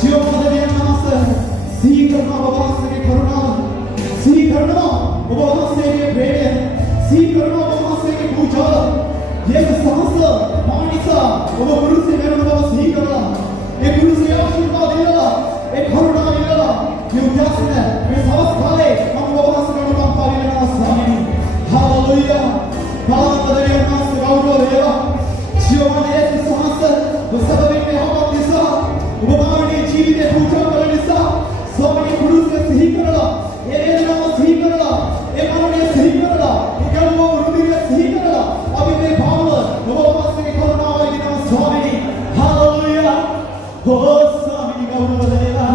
지옥받으리 나왔어요. 시그마 오바마스에게 그러나 시그마 오바마스에게 배려 시그마 오바마스에게 부자 예수 상스 마니사 오바 부르세 메로 오바 시그마 에 부르세 아시바 딜라 에 그러나 딜라 유자스네 에 사와스카레 오바마스가 오바 파리나 나왔어 할렐루야 바라바다리 나왔어 가우로레야 지옥 안에 예수 상스 무사바비메 하바티사 उबामानी जीवित है पूजा करने सा स्वामी पुरुष के सही करला ये नाम सही करला ये मानने सही करला क्या वो रुद्धि के सही करला अभी मेरे भाव उबामा से करना वाली नाम स्वामी हालेलुया हो स्वामी का उन्नतेगा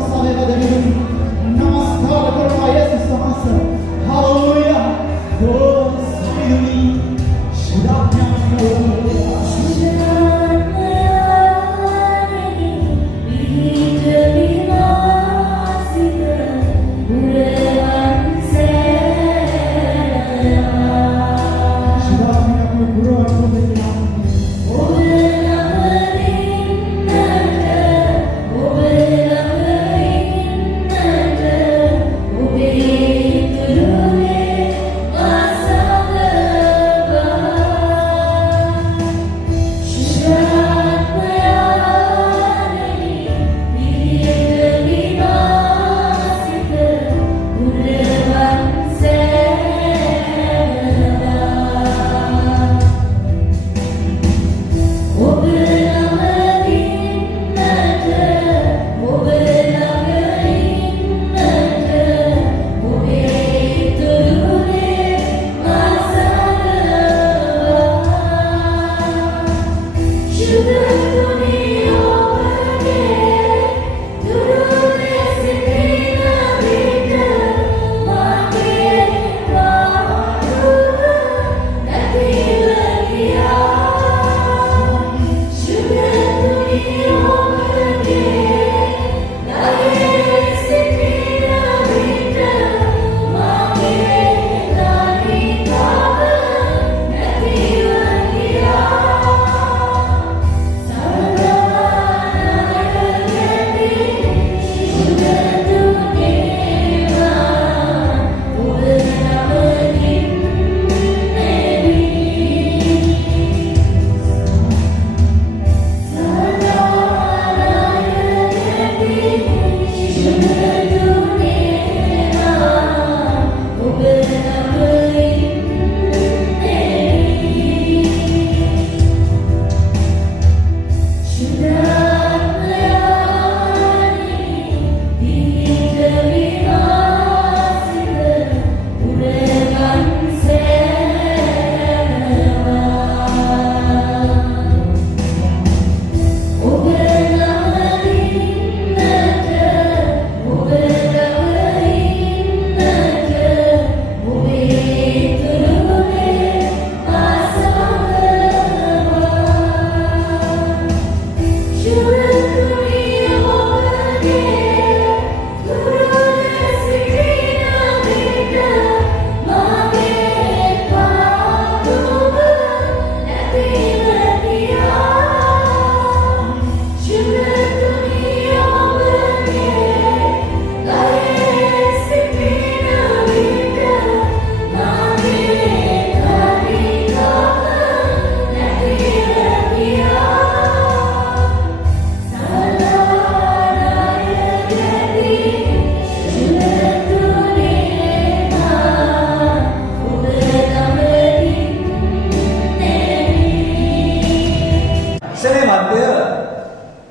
ප්‍රශංසාවේ වදමින් නමස්කාර කරනවා යේසුස් වහන්සේ. හලෙලූයා. ඕ සමිදුනි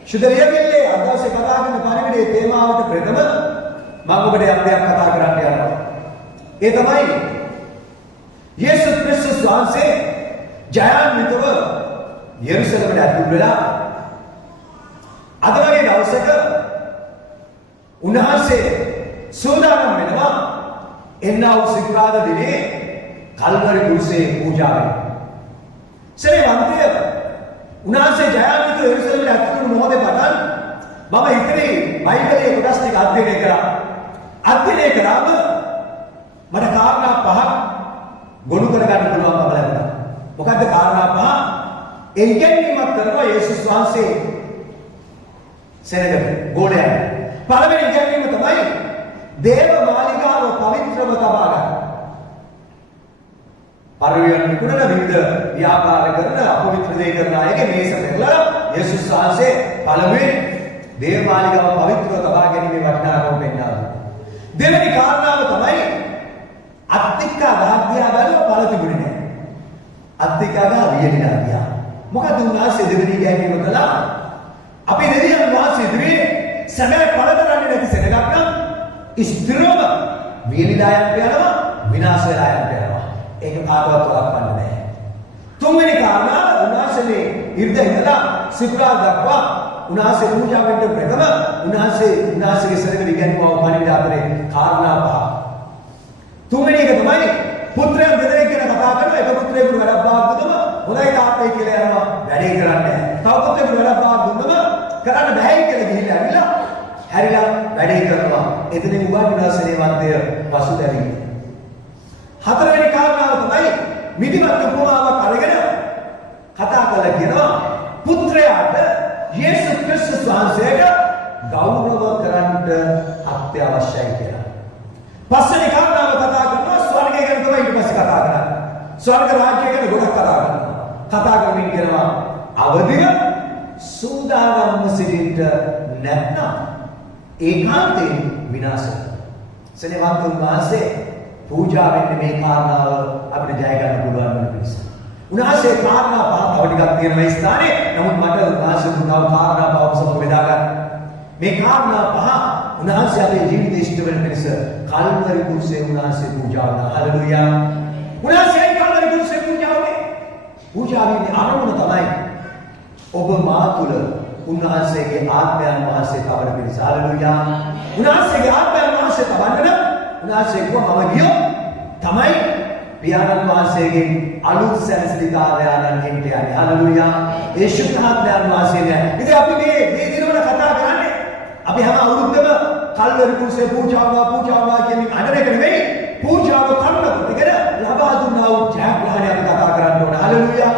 ශුද්ධරියගේ අද දවසේ කතා කරන පරිවිඩේ තේමාවට ප්‍රථම මම ඔබට යම් දෙයක් කතා කරන්න යනවා. ඒ තමයි යේසුස් ක්‍රිස්තුස් වහන්සේ ජයාන්විතව යෙරුසලමට ඇතුළු වෙලා අද වගේ දවසක උන්වහන්සේ සූදානම් වෙනවා එන්නා වූ සිකුරාදා දිනේ කල්වරි කුරුසේ පූජාවෙන්. සෙනෙවන්තය උන්වහන්සේ ජයාන්විතව යෙරුසලමට ඇතුළු මොහොතේ පටන් මම ඉතිරි බයිබලයේ කොටස් ටික අධ්‍යයනය කරා. අධ්‍යයනය කරාම මට කාරණා පහක් ගොනු කරගන්න පුළුවන් බව ලැබුණා. මොකද්ද කාරණා පහ? ඒ ඉගැන්වීමක් කරනවා යේසුස් වහන්සේ සෙනගට ගෝලයන්. පළවෙනි ඉගැන්වීම තමයි දේව මාලිගාව පවිත්‍රව තබා ගන්න. පරිවර්තන විකුණන විවිධ ව්‍යාපාර කරන අපවිත්‍ර දේ කරන අයගේ මේස පෙරලා යේසුස් වහන්සේ පළමුවෙන් දේව මාලිගාව පවිත්‍රව තබා ගැනීමේ වටිනාකම පෙන්වා දුන්නා. දෙවෙනි කාරණාව තමයි අත්තිකා රාජ්‍යය බලව පළ තිබුණේ නැහැ. අත්තිකාගේ වියලිනාදියා. මොකද උන්වහන්සේ දෙවෙනි ඉගැන්වීම කළා? අපි දෙවියන් වහන්සේ ඉදිරියේ සැබෑ පළ කරන්නේ නැති සෙනගක් නම් ස්ථිරව වියලිලා යනවා විනාශ වෙලා යනවා. ඒක කාටවත් වළක්වන්න බෑ. තුන්වෙනි කාරණාව උන්වහන්සේ ඉර්ධ ඉඳලා සිකුරා දක්වා උන්වහන්සේ පූජා වෙන්න ප්‍රථම උන්වහන්සේගේ සරණ ඉගෙනුවා පණිවිඩ අතරේ කාරණා පහ. තුන්වෙනි එක තමයි පුත්‍රයන් දෙදෙනෙක් ගැන කතා කරලා එක පුත්‍රයෙකුට වැඩක් බාර දුන්නම හොඳයි තාත්තයි කියලා යනවා වැඩේ කරන්නේ. තව පුත්‍රයෙකුට වැඩක් බාර දුන්නම කරන්න බෑයි කියලා ගිහිල්ලා ඇවිල්ලා හැරිලා වැඩේ කරනවා. එතනින් උගන්වන සේවන්තය පසුතැවි. හතරවෙනි කාරණාව තමයි මිදිමත් උපමාවක් අරගෙන කතා කරලා කියනවා පුත්‍රයාට යේසුස් ක්‍රිස්තුස් වහන්සේට ගෞරව කරන්න අත්‍යවශ්‍යයි කියලා. පස්වෙනි කාරණාව කතා කරනවා ස්වර්ගය ගැන තමයි ඊට පස්සේ කතා කරන්නේ. ස්වර්ග රාජ්‍යය ගැන ගොඩක් කතා කරනවා. කතා කරමින් කියනවා අවදිය සූදානම්ව සිටින්න නැත්නම් ඒකාන්තයෙන් විනාශ වෙනවා. සෙනෙහවන්තුන් වහන්සේ පූජා වෙන්නේ මේ කාරණාව අපිට ජය ගන්න පුළුවන් වෙන නිසා. උන්වහන්සේ කාරණා පහ තව ටිකක් තියෙන මේ ස්ථානේ. නමුත් මට උන්වහන්සේ දුන්නව කාරණා පහ ඔබ සමග බෙදා ගන්න. මේ කාරණා පහ උන්වහන්සේ අපේ ජීවිතේ ඉෂ්ට වෙන පිණිස කල්වරි කුරුසේ උන්වහන්සේ පූජා වුණා. හලෙලූයා. උන්වහන්සේ කල්වරි කුරුසේ පූජා වුණේ. පූජාවේ අරමුණ තමයි ඔබ මා තුළ උන්වහන්සේගේ ආත්මයන් වහන්සේ තවන පිණිස. හලෙලූයා. උන්වහන්සේගේ ආත්මයන් වහන්සේ තවන්න උන්වහන්සේ කොහොම ගියෝ තමයි පියාණන් වහන්සේගෙන් අලුත් සැනසෙලිකාරයන්න් හෙන්ට යන්නේ. හලෙලූයා. ඒ ශුද්ධාත්මයන් වහන්සේ නෑ. ඉතින් අපි මේ දිනවල කතා කරන්නේ අපි හැම අවුරුද්දම කල්වරි කුරුසේ පූජාවා කියන අඬන එක නෙවෙයි. පූජාව කරනකොට ඉගෙන ලබා දුන්නා වූ ජයග්‍රහණය අපි කතා කරන්න ඕන. හලෙලූයා.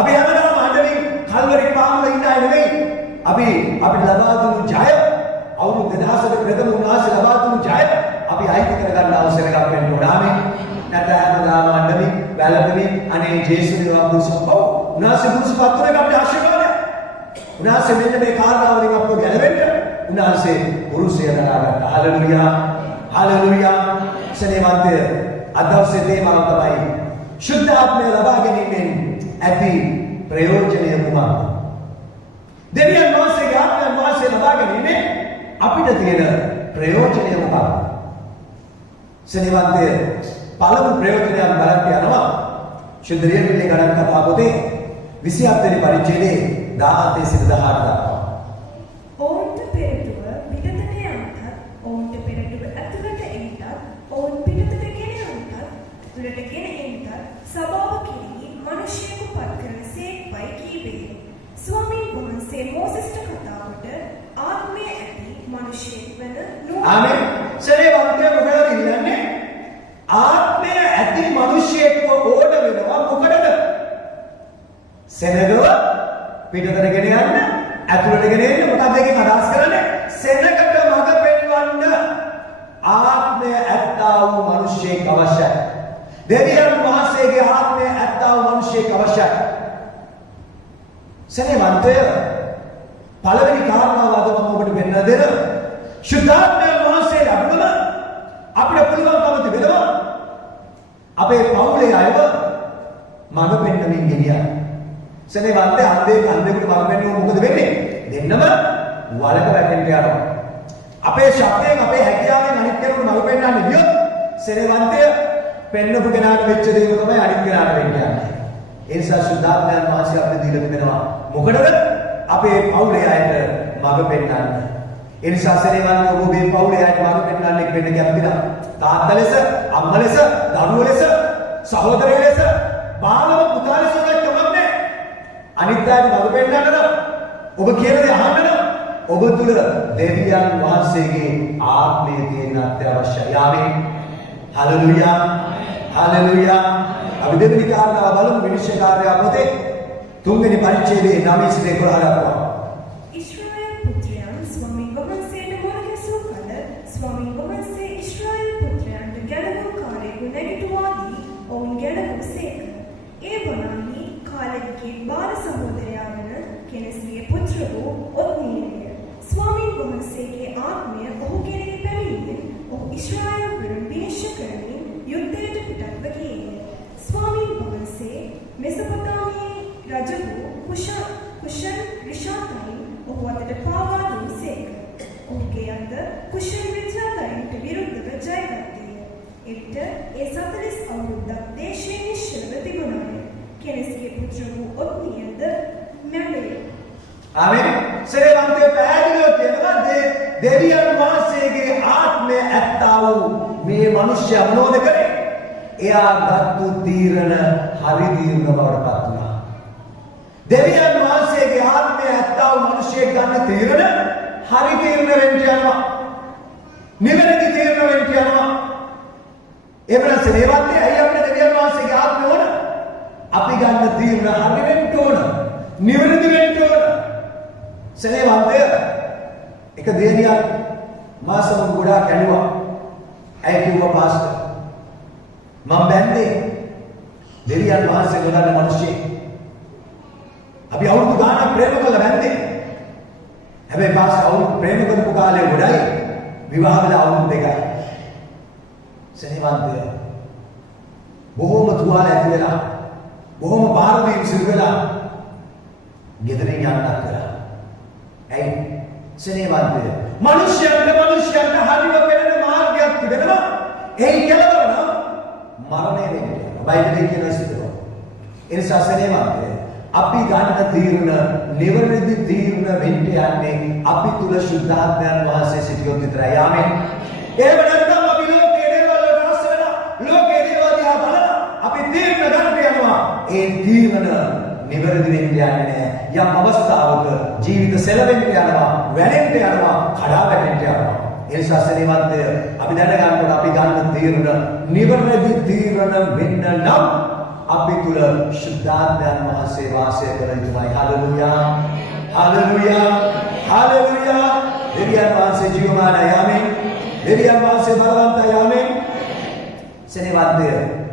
අපි හැමදාම අඬමින් කල්වරි පාමුල ඉන්න අය නෙවෙයි. අපිට ලබා දුන්නු ජය අවුරුදු 2000ක ප්‍රථම උන්වහන්සේ ලබා දුන්නු ජය අපි අයිති කරගන්න අවශ්‍යකමක් වෙන්න ඕන. ආමේන්. නැත්නම් හැමදාම අඬමින් වැළපෙමින් අනේ ජේසුස් දේවා පුරුෂව උන්වහන්සේ පුරුෂපත්‍රයක අපිට ආශිර්වාදය. උන්වහන්සේ මෙන්න මේ කාරණාවලින් අපව ගැලවෙන්න උන්වහන්සේ පුරුෂය දරාගත්තා. හලෙලූයා. හලෙලූයා. සෙනෙහවන්තය අද දවසේ තේමාව තමයි ශුද්ධ ආත්මය ලබා ගැනීමෙන් ඇති ප්‍රයෝජනය කුමක්ද? දෙවියන් වහන්සේගේ ආත්මයන් වහන්සේ ලබා ගැනීමෙන් අපිට තියෙන ප්‍රයෝජනය මොකක්ද? සෙනෙහවන්තය පළමු ප්‍රයෝජනයක් බලන්න යනවා ශුද්ධ ලියවිල්ලේ ගණන් කතා පොතේ 27 වෙනි පරිච්ඡේදයේ 17 සිට 18 දක්වා. ඔවුන්ට පෙරටුව පිටතට යන්නත්, ඔවුන්ට පෙරටුව ඇතුළට එන්නත්, ඔවුන් පිටතට ගෙන යන්නත්, ඇතුළට ගෙන එන්නත් සභාව කෙරෙහි මිනිසෙකු පත් කරන සේක්වයි කීවේය. ස්වාමීන් වහන්සේ මෝසෙස්ට කතාවට ආත්මය ඇති මිනිසෙක් වන ආමේන්. සෙනෙහවන්තය මොකද කියන්නේ? ආත්මය ඇති මිනිසෙක්ව ඕන වෙනවා මොකටද? සෙනගව පිටතට ගෙන යන්න, ඇතුළට ගෙන එන්න. මොකක්ද ඒකෙන් අදහස් කරන්නේ? සෙනගට මඟ පෙන්වන්න ආත්මය ඇත්තා වූ මිනිසෙක් අවශ්‍යයි. දෙවියන් වහන්සේගේ ආත්මය ඇත්තා වූ මිනිසෙක් අවශ්‍යයි. සෙනෙහවන්තය පළවෙනි කාරණාව අද මම ඔබට පෙන්වා දෙන්න. ශුද්ධාත්මයන් වහන්සේ ලැබුණම අපිට පුළුවන්කම තිබෙනවා අපේ පවුලේ අයව මඟ පෙන්වමින් ගෙනියන්න. සෙනෙහවන්තය අන්දේකට මඟ පෙන්වුවොත් මොකද වෙන්නේ? දෙන්නම වලක වැටෙන්න යනවා. අපේ ශක්තියෙන් අපේ හැකියාවෙන් අනිත් කෙනෙකුට මඟ පෙන්වන්න ගියොත් සෙනෙහවන්තය පෙන්වපු කෙනාට වෙච්ච දේ තමයි අනිත් කෙනාට වෙන්නේ. ඒ නිසා ශුද්ධාත්මයන් වහන්සේ අපිට දීලා තිබෙනවා මොකටද? අපේ පවුලේ අයට මඟ පෙන්වන්න. ඒ නිසා සෙනෙහවන්තය ඔබ මේ පවුලේ අයට මඟ පෙන්වන්න වෙන්න කැමතිද? තාත්තා ලෙස, අම්මා ලෙස, දරුවෝ ලෙස, සහෝදරයෝ ලෙස, බාලව පුතා ලෙස කමන්නේ. අනිත් අයට මඟ පෙන්වන්න නම් ඔබ කියන දේ අහන්න නම් ඔබ තුල දෙවියන් වහන්සේගේ ආත්මය තියෙන අත්‍යවශ්‍යයි. ආමේන්. හලෙලූයා. හලෙලූයා. අපි දෙවෙනි කාරණාව බලමු විනිශ්චය කාර්යය පොතේ 3 වෙනි පරිච්ඡේදයේ 9 සිට 11 දක්වා. ඊශ්‍රායෙල් පුත්‍රයන් ස්වාමීන් වහන්සේට මොන ගැසූ කල ස්වාමීන් වහන්සේ ඊශ්‍රායෙල් පුත්‍රයන්ට ගැලවුම් කාර්යය නැගිටුවාදී ඔවුන් ගැලවුසේක. ඒ වනාහි කාලෙකේ බාල සහෝදරයා වන කෙනෙකුගේ පුත්‍ර වූ ඔත්නියය. ස්වාමීන් වහන්සේගේ ආත්මය ඔහු කෙරෙහි පැමිණියෙන් ඔහු ඊශ්‍රායෙල් වරුන් විනිශ්චය කරමින් යුද්ධයට පිටත්ව ගියේය. ස්වාමීන් වහන්සේ මෙසොපොතාමියේ රජ වූ කුෂන් රිෂාතයින් ඔහු අතට පාවා දුන්සේක. ඔහුගේ අත කුෂන් රිෂාතයින්ට විරුද්ධව ජයගත්තේය. එවිට ඒ 40 අවුරුද්දක් දේශයේ නිශ්චලව තිබුණාය. කෙනෙකුගේ පුත්‍ර වූ ඔත්නියද මැඬේ. ආමේන්. සේවන්තේ පැහැදිලිව කියනවා දෙවියන් වහන්සේගේ ආත්මය ඇත්තා වූ මේ මිනිස්යා මොනවද කරේ? එයා ගත්තු තීරණ හරි තීරණ බවට පත් වුණා. දෙවියන් වහන්සේගේ ආත්මය ඇත්තා වූ මිනිසෙක් ගන්න තීරණ හරි තීරණ වෙන්න යනවා. නිවැරදි තීරණ වෙන්න යනවා. එබැවින් සේවන්තේ ඇයි අපිට දෙවියන් වහන්සේගේ ආත්මය ඕන? අපි ගන්න තීරණ හරි වෙන්න ඕන. නිවැරදි වෙන්න ඕන. සේවන්තය එක දෙවියන් මාසම ගොඩාක් ඇඬුවා. ඇයි කිව්වා පාස්ටර්? මම බැන්දේ දෙවියන් වහන්සේ ගොඩක් මිනිස්සෙක්. අපි අවුරුදු ගාණක් ප්‍රේම කළා බැන්දේ. හැබැයි පාස්ටර් අවුරුදු ප්‍රේම කරපු කාලේ ගොඩයි විවාහ වෙලා අවුරුදු දෙකයි. සේවන්තය බොහොම තුවාල ඇති වෙලා බොහොම බාරදීම් සිදු වෙලා ගෙදරින් යන්නත් කළා. ඇයි? සේවන්තය මිනිස්යන්ට හරිව පෙනෙන මාර්ගයක් තිබෙනවා. ඒ කෙලවර මරණය වෙන්නේ. බයිබලයේ කියන සිදුව. ඒ නිසා සේවන්තය අපි ගන්න තීරණ නිවැරදි තීරණ වෙන්න යන්නේ අපි තුල සුද්ධාත්මයන් වහන්සේ සිටියොත් විතරයි. ආමෙන්. එහෙම නැත්නම් අපි ලෝකයේ දේවල් වලට ආස වෙලා ලෝකයේ දේවල් දිහා බලලා අපි තීරණ ගන්න යනවා. ඒ තීරණ නිවැරදි වෙන්න යන්නේ නැහැ. යම් අවස්ථාවක ජීවිත සෙලවෙන්න යනවා, වැළෙන්න යනවා, කඩා වැටෙන්න යනවා. ඒ නිසා සේවන්තය අපි දැනගන්න ඕන අපි ගන්න තීරණ නිවැරදි තීරණ වෙන්න නම් අපි තුල සුද්ධාත්මයන් වහන්සේ වාසය කරන යුතුයි. Hallelujah hallelujah hallelujah. දෙවියන් වහන්සේ ජීවමානයි. ආමෙන්. දෙවියන් වහන්සේ බලවන්තයි. ආමෙන්. සේවන්තය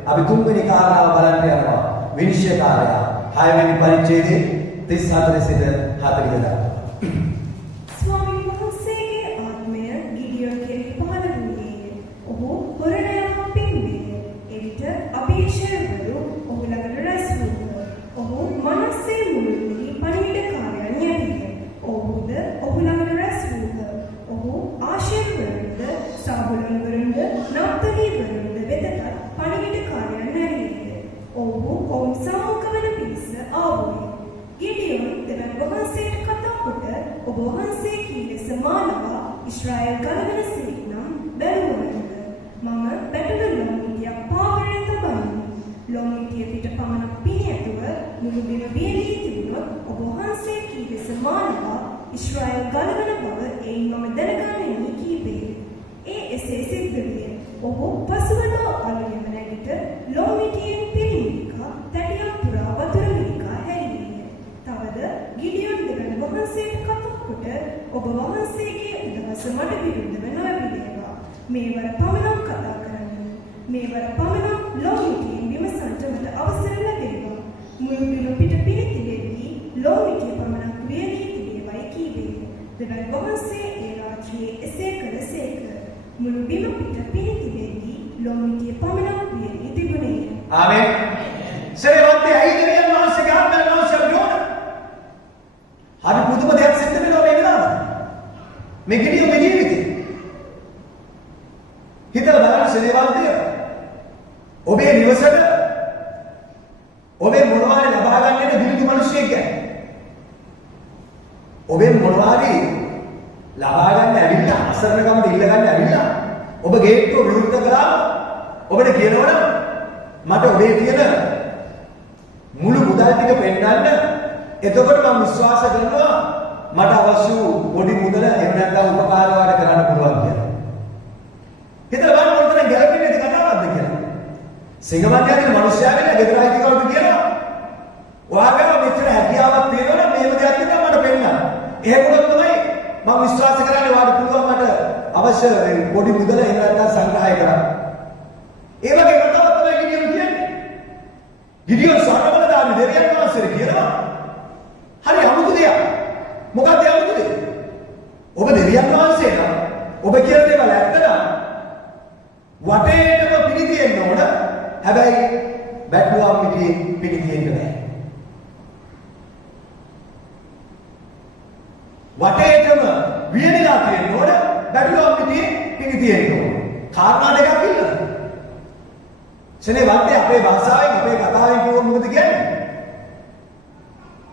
අපි තුන්වෙනි කාරණාව බලන්න යනවා. විනිශ්චයකාරය 6 වෙනි පරිච්ඡේදයේ 34 සිට 40 දක්වා. ස්වාමීන් වහන්සේගේ ආත්මය ගිඩියොන් කෙරෙහි පහළ වූයේ. ඔහු හොරණයක් පින්වීය. එවිට අභිෂේකවරු ඔහු ළඟට රැස් වූහ. ඔහු මනස්සේ මුළුල්ලෙහි පණිවිඩකාරයන් යැවීය. ඔහුද ඔහු ළඟට රැස් වූහ. ඔහු ආශේර්වරුන්ද සාබුලන්වරුන්ද නප්තලීවරුන්ද වෙතට පණිවිඩකාරයන් නැරීය. ඔහු ඔවුන් සම්මුඛ වන පිණිස ආවෝය. ගිඩියොන් දෙවියන් වහන්සේට කතා කොට ඔබ වහන්සේ කී ලෙස මානවා ඊශ්‍රායල් ගලවන සේනම් බැලුවනද මම බැටළු ලොම්මිටියක් පාවරේ තබන්නේ. ලොම්මිටිය පිට පමණක් පිණි ඇතුව මුළු බිම වියලී තිබුණොත් ඔබ වහන්සේ කී ලෙස මානවා ඊශ්‍රායල් ගලවන බව එයින් මම දැනගන්නෙමි කීපේ. ඒ එසේ සිද්ධ විය. ඔහු පසුවදා අලුයම නැගිට ලොම්මිටියෙන් පිරිමිකා තැටියක් පුරා වතුර මිරිකා හැරියේය. තවද ගිඩියොන් දෙවියන් වහන්සේට කතා කොට ඔබ වහන්සේගේ උදවස මට විරුද්ධව නොලැබේවා. මේවර පමණක් කතා කරන්න. මේවර පමණක් ලොම්මිටියෙන් විමසන්නට මට අවසර ලැබේවා. මුළු බිම පිට පිණි තිබෙවි ලොම්මිටිය පමණක් වියලී තිබේවයි කීවේය. දෙවියන් වහන්සේ ඒ රාත්‍රියේ එසේ කළසේක. මුළු බිම පිට පිණි තිබෙවි ලොම්මිටිය පමණක් වියලී තිබුණේය. ආමෙන්. සේවන්තේ ඇයි දෙවියන් වහන්සේගේ ආත්මයන් වහන්සේ අපිට හරි පුදුම දෙයක් සිද්ධ වෙනවා මේ වෙලාවට. මේ ගිඩියෝගේ ජීවිතේ. හිතලා බලන්න සේවන්තය. ඔබේ නිවසට ඔබේ මොනවාරි ලබා ගන්නට දිලිදු මිනිස්සෙක් ගැන. ඔබේ මොනවාරි ලබා ගන්න ඇවිල්ලා අසරණකමට ඉල්ල ගන්න ඇවිල්ලා ඔබ ගේට්ටුව විවෘත කළා ඔබට කියනවනම් මට ඔබේ තියෙන මුළු මුදල් ටික පෙන්නන්න. එතකොට මම විශ්වාස කරනවා මට අවශ්‍ය පොඩි මුදල එහෙම නැත්නම් උපකාර වාට කරන්න පුළුවන් කියලා. හිතලා බලන්න උන්ට ගැලපෙන්නේ නැති කතාවක්ද කියලා. සිංහමන්ඩියාගේ මිනිස්සයා වෙන ගෙදර හිටි කවුද කියලා. ඔයාගේ මෙච්චර හැකියාවක් තියෙනවා නම් මේව දෙයක් තියෙනවා මට පෙන්නන්න. එහෙම වුණොත් තමයි මම විශ්වාස කරන්නේ වාට පුළුවන් මට අවශ්‍ය පොඩි මුදල එහෙම නැත්නම් සංග්‍රහය කරන්න. ඒ වගේ කතාවක් තමයි ගිඩියොන් කියන්නේ. ගිඩියොන් සාරවලදාවි දෙවියන් වහන්සේට කියනවා හරි අමුතු දෙයක්. මොකක්ද අමුතු දෙයක්? ඔබ දෙවියන් වහන්සේ නම් ඔබ කියන දේවල් ඇත්ත නම් වටේටම පිණි තියෙන්න ඕන. හැබැයි බැටළුවක් පිටියේ පිණි තියෙන්න බෑ. වටේටම වියලිලා තියෙන්න ඕන. බැටළුවක් පිටියේ පිණි තියෙන්න ඕන. කාරණා දෙකක් ඉන්නවා. සනේ වත්තේ අපේ භාෂාවෙන් අපේ කතාවෙන් කියවොත් මොකද කියන්නේ?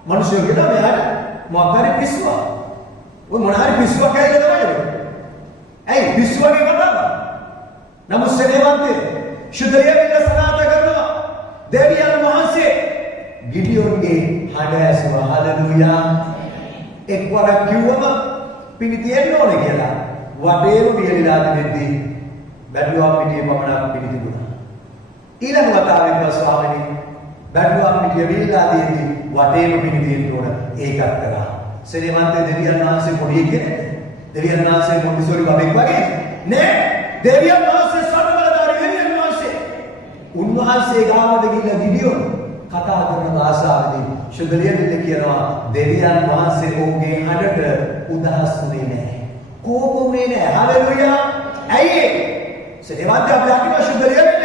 මිනිස්සු කියනවා මෙයාට මොකක් හරි පිස්සුවක්. ඔය මොන හරි පිස්සුවක් ඇවිල්ලා තමයි ඔය. ඇයි පිස්සුවගේ කතාව? නමුත් සේවන්තේ ශුද්ධලියවිල්ල සනාථ කරනවා. දෙවියන් වහන්සේ ගිඩියෝන්ගේ හඬ ඇසුවා. හලෙලූයා. එක්වරක් කිව්වම පිණි තියෙන්න ඕනේ කියලා. වටේම වියලිලා තිබෙද්දී බැටළුවක් පිටියේ පමණක් පිණි තිබුණා. ඊළඟ වතාවෙත් ස්වාමීනි බැටළුවක් පිටියේ වියලිලා තියෙද්දී වටේම පිණි තියෙන්න ඕන. ඒකත් කරා. සේවන්තේ දෙවියන් වහන්සේ පොඩි කෙනෙක්. දෙවියන් වහන්සේ මොන්ටිසෝරි බබෙක් වගේ නේ. දෙවියන් වහන්සේ සර්වබලධාරී දෙවියන් වහන්සේ. උන්වහන්සේ ගාවට ගිහිල්ලා ගිඩියෝන් කතා කරන භාෂාවේදී ශුද්ධලියවිල්ල කියනවා දෙවියන් වහන්සේ ඔහුගේ හඬට උදහස් වුණේ නැහැ. කෝප වුණේ නැහැ. හලෙලූයා. ඇයි ඒ? සේවන්තේ අපි අකින ශුද්ධලියවිල්ල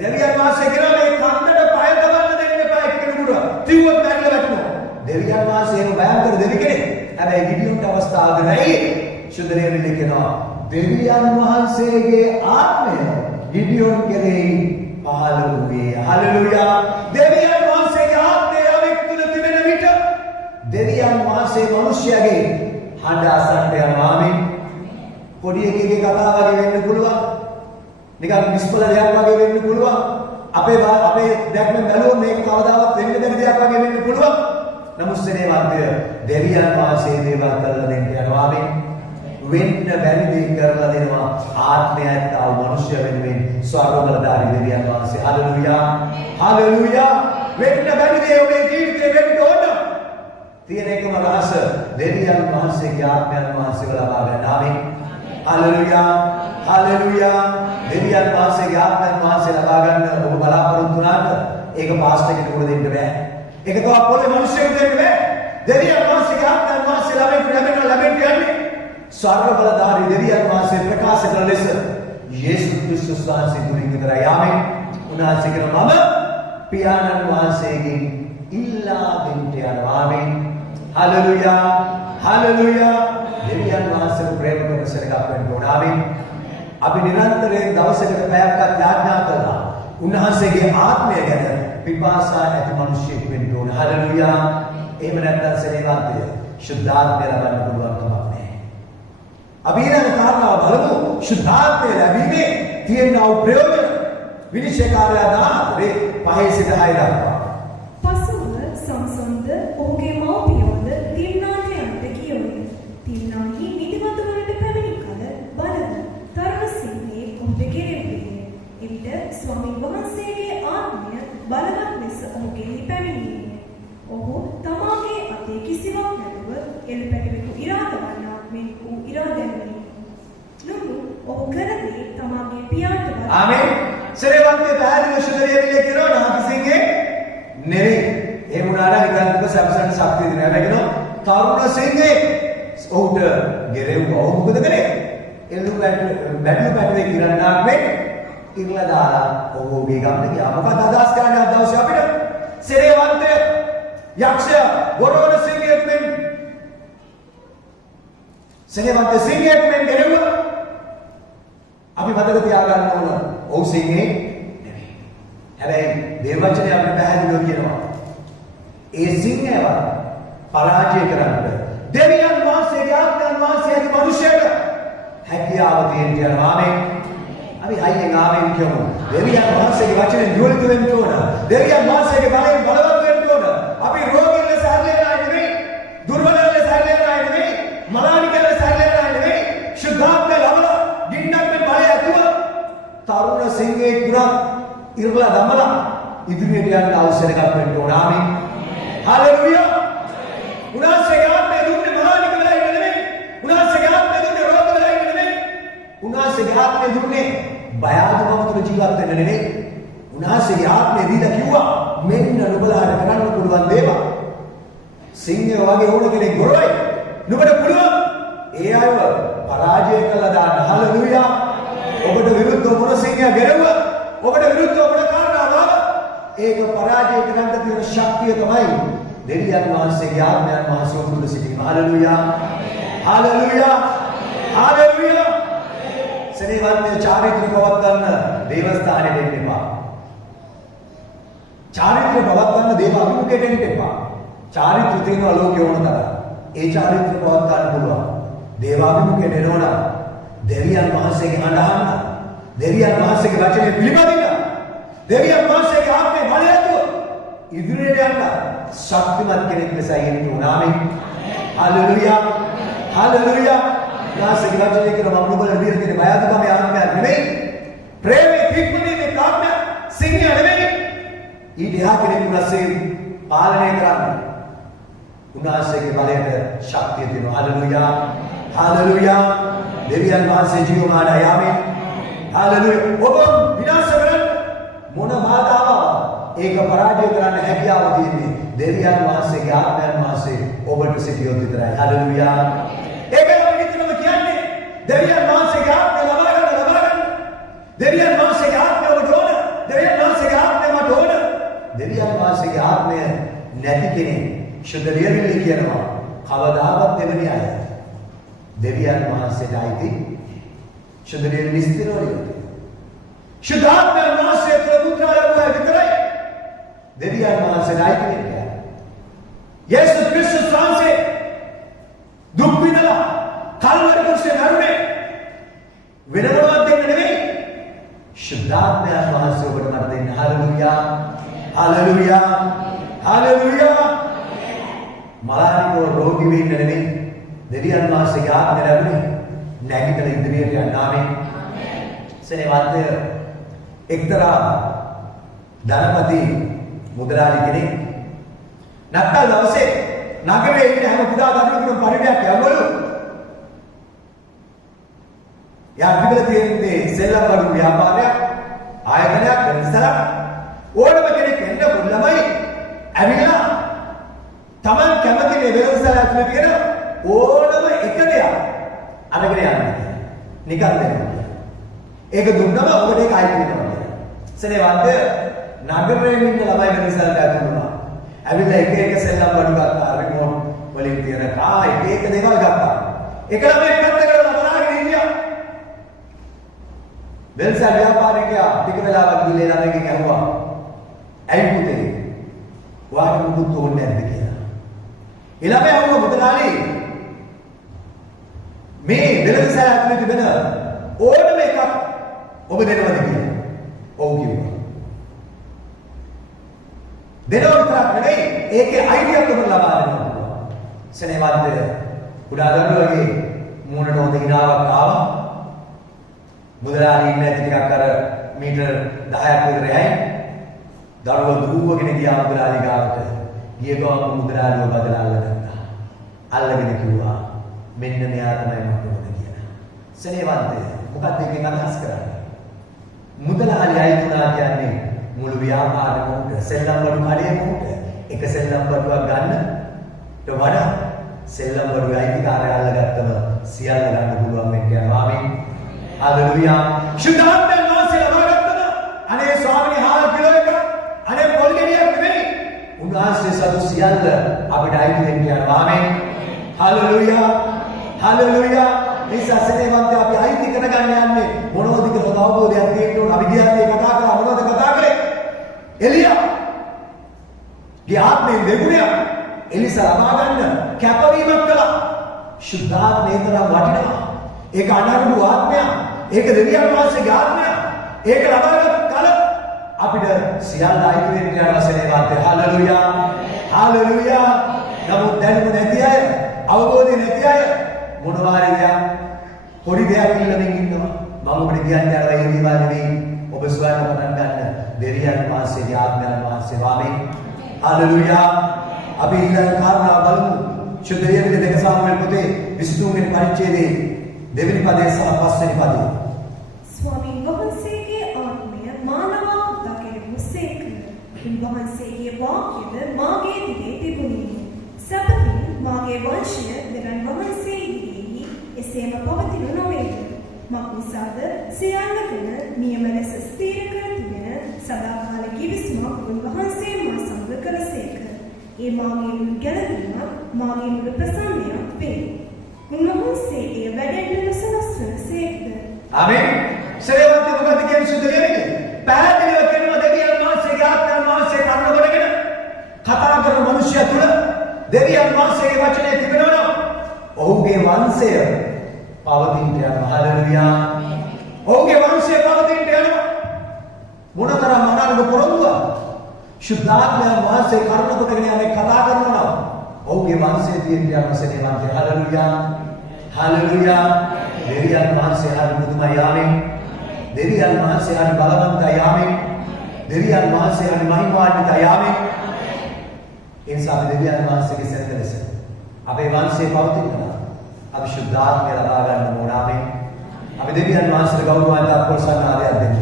දෙවියන් වහන්සේ කියනවා මේ කන්දට පය තබන්න දෙන්න එපා එක්කෙනෙකුට. තිව්වොත් මැරෙලා වැටෙනවා. දෙවියන් වහන්සේ එහෙම බයංකර දෙවි කෙනෙක්. හැබැයි ගිඩියෝන්ට අවස්ථාවක් නැහැ. ශුද්ධලියවිල්ල කියනවා දෙවියන් වහන්සේගේ ආත්මය ගිඩියෝන් කෙරෙහි පහළ වූයේ. හලෙලූයා. දෙවියන් වහන්සේගේ ආත්මය යමෙක් තුල තිබෙන විට දෙවියන් වහන්සේ මිනිසයාගේ හඬ අසන්න යනවා. ආමේන්. පොඩි එකෙක්ගේ කතාව වගේ වෙන්න පුළුවන්. නිකන් නිෂ්පල දෙයක් වගේ වෙන්න පුළුවන්. අපේ දැක්ම බැලුවොත් මේක කවදාවත් වෙන්න බැරි දෙයක් වගේ වෙන්න පුළුවන්. නමුත් සේවන්තය දෙවියන් වහන්සේ දේවල් කරලා දෙන්න යනවා. ආමේන්. වෙන්න බැරි දේ කරලා දෙනවා. ආත්මයත් ආව මනුෂ්‍ය වෙනුවෙන් ස්වර්ගබලධාරී දෙවියන් වහන්සේ. හලෙලූයා. හලෙලූයා. වෙන්න බැරි දේ ඔබේ ජීවිතේ වෙන්න ඕන. තියෙන එකම රහස දෙවියන් වහන්සේගේ ආත්මයන් වහන්සේව ලබා ගන්න. ආමේන්. හලෙලූයා. හලෙලූයා. දෙවියන් වහන්සේගේ ආත්මයන් වහන්සේ ලබා ගන්න ඔබ බලාපොරොත්තු වුණාට ඒක පාස්ටර් කෙනෙකුට දෙන්න බෑ. ඒක තව පොළේ මිනිස්සුන්ට දෙන්න බෑ. දෙවියන් වහන්සේගේ ආත්මයන් වහන්සේ ලැබෙන්න යන්නේ ස්වර්ගබලධාරී දෙවියන් වහන්සේ ප්‍රකාශ කරන ලෙස යේසුස් ක්‍රිස්තුස් වහන්සේ තුලින් විතරයි. ආමේන්. උන්වහන්සේ කියනවා මම පියාණන් වහන්සේගෙන් ඉල්ලා දෙන්න යනවා. ආමේන්. හලෙලූයා. හලෙලූයා. දෙවියන් වහන්සේ ප්‍රේම කරන සරණක් වෙන්න ඕන. ආමේන්. අපි නිරන්තරයෙන් දවසකට පැයක්වත් යාඥා කරලා උන්වහන්සේගේ ආත්මය ගැන පිපාසා ඇති මිනිසෙක් වෙන්න ඕන. හලෙලූයා. එහෙම නැත්නම් සේවන්තය ශුද්ධාත්මය ලබන්න පුළුවන් කමක් නැහැ. අපි ඊළඟ කාරණාව බලමු. ශුද්ධාත්මය ලැබීමේ තියෙන ප්‍රයෝජන. විනිශ්චයකාරයා 14 සිට 6 දක්වා. පසුව සම්සොන්ද ඔහුගේ මව්පියෝද තිම්නාට යන්න ගියෝය. තිම්නාහි නිදිමත වලට පැමිණි කල බලද තරුණ සිංහේ ඔහුට ගෙරෙව්වේ. එවිට ස්වාමීන් වහන්සේගේ ආත්මය බලවත් ලෙස ඔහුගෙහි පැමිණියේ. ඔහු තමාගේ අතේ කිසිවක් නැතුව එළුපැටවෙකු ඉරා දමන්නාක් මෙන් වූ ඉරා දැමුනි. නමුත් ඔහු කරන්නේ තමාගේ පියාට ආමේන්. සේවන්තේ පැහැදිලිව ශුද්ධලියවිල්ල කියනවා නාකිසිංගේ නෙවෙයි. ඒ වුණාට ඉතින් සැපසන ශක්තිය දෙනවා. හැබැයි කියනවා තරුණ සිංහේ ඔහුට ගෙරෙව්වා. ඔහු මොකද කරේ? බැටළුපැටවේ කිරණාක් මෙන් ඉරලා දාලා ඔහුගේ ගමන ගියා. මොකද අදහස් කරන්නේ අද දවසේ අපිට? සේවන්තේ යක්ෂයා ගොරවන සිංහයෙක් මෙන් සේවන්තේ සිංහයෙක් මෙන් ගෙරෙව්වා. අපි මතක තියාගන්න ඕන ඔව් සිංහේ නෙවෙයි. හැබැයි දේවවචනය අපිට පැහැදිලිව කියනවා. ඒ සිංහයව පරාජය කරන්න දෙවියන් වහන්සේගේ ආත්මයන් වහන්සේගේ මනුෂ්‍යයට හැකියාව දෙන්න යනවා. ආමේන්. අපි අයියෙන් ආමේන් කියමු. දෙවියන් වහන්සේගේ වචනේ ජීවිත වෙන්න ඕන. දෙවියන් වහන්සේගේ බලයෙන් බලවත් වෙන්න ඕන. අපි රෝගීන් ලෙස හැරෙලා නෙවෙයි. දුර්වල ලෙස හැරෙලා නෙවෙයි. මලානික ලෙස හැරෙලා නෙවෙයි. ශුද්ධාත්මය ලබලා ගින්නක් මේ බලය ඇතුව තරුණ සිංහේ කුරක් ඉරලා දමලා ඉදිරියට යන්න අවශ්‍යයක් වෙන්න ඕන. ආමේන්. හලෙලූයා. උන්වහන්සේගේ ආත්මය දුන්නේ මලානික වෙලා ඉන්න නෙවෙයි. උන්වහන්සේගේ ආත්මය දුන්නේ රෝග වෙලා ඉන්න නෙවෙයි. උන්වහන්සේගේ ආත්මය දුන්නේ බය ආදමව තුළ ජීවත් වෙන්න නෙවෙයි. උන්වහන්සේගේ ආත්මය දීලා කිව්වා මෙන්න නුඹලාට කරන්න පුළුවන් දේවල්. සිංහය වගේ ඕන කෙනෙක් ගොරවයි. නුඹට පුළුවන් ඒ අයව පරාජය කළා දාන්න. හලෙලූයා. ඔබට විරුද්ධව මොන සිංහය ගෙරෙව්වා? ඔබට විරුද්ධව මොන කාරණාව? ඒක පරාජය කරන්න තියෙන ශක්තිය තමයි දෙවියන් වහන්සේගේ ආත්මයන් වහන්සේ උතුරු සිටීම. හලෙලූයා. හලෙලූයා. හලෙලූයා. සේවන්තේ චාරිත්‍ර පවත්වන්න දේවස්ථානෙට එන්න එපා. චාරිත්‍ර පවත්වන්න දේව අභිමුඛයට එන්න එපා. චාරිත්‍ර තියෙනවා ලෝකේ ඕන තරම්. ඒ චාරිත්‍ර පවත්වන්න පුළුවන්. දේවාභිමුඛයට එනවා. දෙවියන් වහන්සේගේ හඬ අහන්න. දෙවියන් වහන්සේගේ වචනේ පිළිපදින්න. දෙවියන් වහන්සේගේ ආත්මේ බලය ඇතුව ඉදිරියට යන්න ශක්තිමත් කෙනෙක් ලෙසයි ඉන්න ඕන. ආමේන්. හalleluya. හalleluya. යාසගේ වචනේ කියන මම ඔබට විදිහට තියෙන බය අදුකම ආත්මයක් නෙමෙයි. ප්‍රේමයේ පිටුනේ ආත්මයක් සිංහය නෙමෙයි. ඊට එහා කෙනෙක් වශයෙන් පාලනය කරන්න. උන්වහන්සේගේ බලයට ශක්තිය තියෙනවා. හalleluya. හalleluya. දෙවියන් වහන්සේ ජීවමානයි. ආමේන්. හalleluya. ඔබ විනාශ කරන්න මොන බාධාවක් ඒක පරාජය කරන්න හැකියාව තියෙන්නේ දෙවියන් වහන්සේගේ ආත්මයන් වහන්සේ ඔබට සිටියොත් විතරයි. හalleluya. ඒකම විතරම කියන්නේ දෙවියන් වහන්සේගේ ආත්මය ලබා ගන්න. දෙවියන් වහන්සේගේ ආත්මය ඔබට ඕන. දෙවියන් වහන්සේගේ ආත්මය මට ඕන. දෙවියන් වහන්සේගේ ආත්මය නැති කෙනෙක් ශුද්ධ ලියවිලි කියනවා කවදාවත් දෙවෙනි අය දෙවියන් වහන්සේට අයිති ශුද්ධ ලියවිලි ස්ථිරවලිය ශුද්ධ ආත්මයන් වහන්සේ ප්‍රමුඛාලවයි විතරයි දෙවියන් වහන්සේට අයිති වෙන්නේ. යේසුස් ක්‍රිස්තුස් වහන්සේ දුක් විඳලා කල්වරි කුරුසේ මරුනේ වෙන මොනවද දෙන්න නෙවෙයි ශුද්ධ ආත්මයන් වහන්සේ ඔබට මට දෙන්න. හalleluya. හalleluya. හalleluya. මානව රෝගී වෙන්න නෙවෙයි දෙවියන් වහන්සේගේ ආත්මය ලැබුණේ නැගිටලා ඉදිරියට යන්න. ආමේන්. සෙනෙවන්ත එක්තරා ධනපති මුදලාලි කෙනෙක් නැත්නම් දවසේ නගරේ ඉන්න හැම කුඩා දරුවෙකුටම පරිඩයක් යවලු. යා පිටේ තියෙන්නේ සෙල්ලම් බඩු ව්‍යාපාරයක් ආයතනයක් වෙනසක් ඕනම කෙනෙක් එන්න ළමයි ඇවිල්ලා Taman කැමති මේ වෙනසල ඇතුලේ තියෙන ඕනම එක දෙයක් අරගෙන යන්න. නිකන් දෙන්න. ඒක දුන්නම ඔබට ඒක අයිති වෙනවා. සෙනෙවන්ත නගරයේ ඉන්න ළමයි වෙනසලට ඇතුළු වුණා. ඇවිල්ලා එක එක සෙල්ලම් බඩු ගත්තා. රිමෝට් වලින් තියෙන කා එක දේවල් ගත්තා. එක ළමයි පැත්තකට බලාගෙන ඉන්දියා. වෙනසල් ව්‍යාපාරිකයා ටික වෙලාවක් ගිහලා ළමයිගෙන් අහුවා. ඇයි පුතේ? ඔයාට මුකුත් ඕනේ නැද්ද කියලා. ළමයා අහුවා මුදලාලි මේ වෙනසල් ඇතුලේ තිබෙන ඕනම එකක් ඔබ දෙනවද කියලා. ඔව් කිව්වා. දෙනවා විතරක් නෙවෙයි ඒකේ අයිඩියක් ඔබ ලබා දෙනවා. සෙනෙවන්ත කුඩා දරුවගේ මූණට හොඳ හිනාවක් ආවා. මුදලාලි ඉන්න ඇති ටිකක් අර මීටර් 10ක් විතර යයි. දරුවා දුවගෙන ගියා මුදලාලි ගාවට. ගිය ගමන් මුදලාලිව බදලා අල්ලගත්තා. අල්ලගෙන කිව්වා මෙන්න මෙයා තමයි මට ඕන කියලා. සෙනෙවන්ත මොකක්ද එකෙන් අදහස් කරන්නේ? මුදලාලි අයිතුනා කියන්නේ මුළු ව්‍යාපාරෙම උට සෙල්ලම් බඩු කඩේම උට එක සෙල්ලම් බඩුවක් ගන්නට වඩා සෙල්ලම් බඩු අයිතිකාරය අල්ලගත්තම සියල්ල ගන්න පුළුවන් වෙන්න යනවා. ආමේන්. හalleluya. ශුද්ධාත්මයන් වහන්සේ ලබාගත්තම අනේ ස්වාමීනි හාල් කිලෝ එක අනේ පොල් ගෙඩියක් නෙමෙයි. උන්වහන්සේ සතු සියල්ල අපිට අයිති වෙන්න යනවා. ආමේන්. හalleluya. හalleluya. නිසා සෙනෙවන්ත අපි අයිති කරගන්න යන්නේ මොනවද කියලා අවබෝධයක් තියෙන්න ඕන. අපි ගියත් ඒ කතා කරා මොනවද කතා කරේ? එලියා ගේ ආත්මේ දෙගුණයක් එලිසා ලබා ගන්න කැපවීමක් කළා. ශුද්ධාත්මේ තරම් වටිනවා. ඒක අනරුදු ආත්මයක්. ඒක දෙවියන් වහන්සේගේ ආත්මයක්. ඒක ලබාගත් කල අපිට සියල්ල අයිති වෙන්න යනවා. සෙනෙවන්ත හalleluya. හalleluya. නමුත් දැනුම නැති අය අවබෝධය නැති අය මොනවා හරි දෙයක් පොඩි දෙයක් ඉල්ලමින් ඉන්නවා. මම ඔබට කියන්නේ අර ඒ දේවල් නෙවෙයි. ඔබ සොයන පටන් ගන්න දෙවියන් වහන්සේගේ ආත්මයන් වහන්සේ. ආමේන්. හalleluya. අපි ඊළඟ කාරණාව බලමු. ශුද්ධ ලියවිලි 2 සාමුවෙල් පොතේ 23 වෙනි පරිච්ඡේදයේ දෙවෙනි පදයේ සහ පස්වෙනි පදයේ. ස්වාමීන් වහන්සේගේ ආත්මය මානවා දකිනු සේක. උන්වහන්සේගේ වාක්‍යද මාගේ දිවේ තිබුණි. සැබවින් මාගේ වංශය දෙවන් වහන්සේ ඉදිරියේ එසේම පවතිනු නොවේද. මක්නිසාද සියල්ලකම නියම ලෙස ස්ථිර කර තිබෙන සදාකාල කිවිසුමක් උන්වහන්සේ මා සමග කළසේක. ඒ මාගේ මුළු ගැලවීමක් මාගේ මුළු ප්‍රසන්නයක් වේ. උන්වහන්සේ ඒ වැඩෙන්න සලස්වන සේකද. ආමේන්. සේවන්ත මොකද කියන්නේ ශුද්ධ ලියවිලි? පැහැදිලිව කියනවා දෙවියන් වහන්සේගේ ආත්මයන් වහන්සේ කරුණ කොටගෙන කතා කරන මිනිසයා තුළ දෙවියන් වහන්සේගේ වචනේ තිබෙනවා. ඔහුගේ වංශය පවතින්න යනවා. හලෙලූයා. ඔහුගේ වංශය පවතින්න යනවා. මොනතරම් අනාරුද පොරොන්දුවක්. ශුද්ධාත්මයන් වහන්සේ කරුණ කොටගෙන යන්නේ කතා කරනවා. ඔහුගේ වංශය තියෙන්න යනවා සෙනෙවන්තය. හලෙලූයා. හලෙලූයා. දෙවියන් වහන්සේ හරි මුදුමයි ආමෙන්. දෙවියන් වහන්සේ හරි බලවන්තයි ආමෙන්. දෙවියන් වහන්සේ හරි මහිමාන්විතයි ආමෙන්. ඒ නිසා අපි දෙවියන් වහන්සේගේ සෙනඟ ලෙස අපේ වංශය පවතිනවා. අපි ශුද්ධාත්මය ලබා ගන්න ඕන ආමෙන්. අපි දෙවියන් වහන්සේට ගෞරවයෙන් අපොල්සන් ආදරයක් දෙන්න.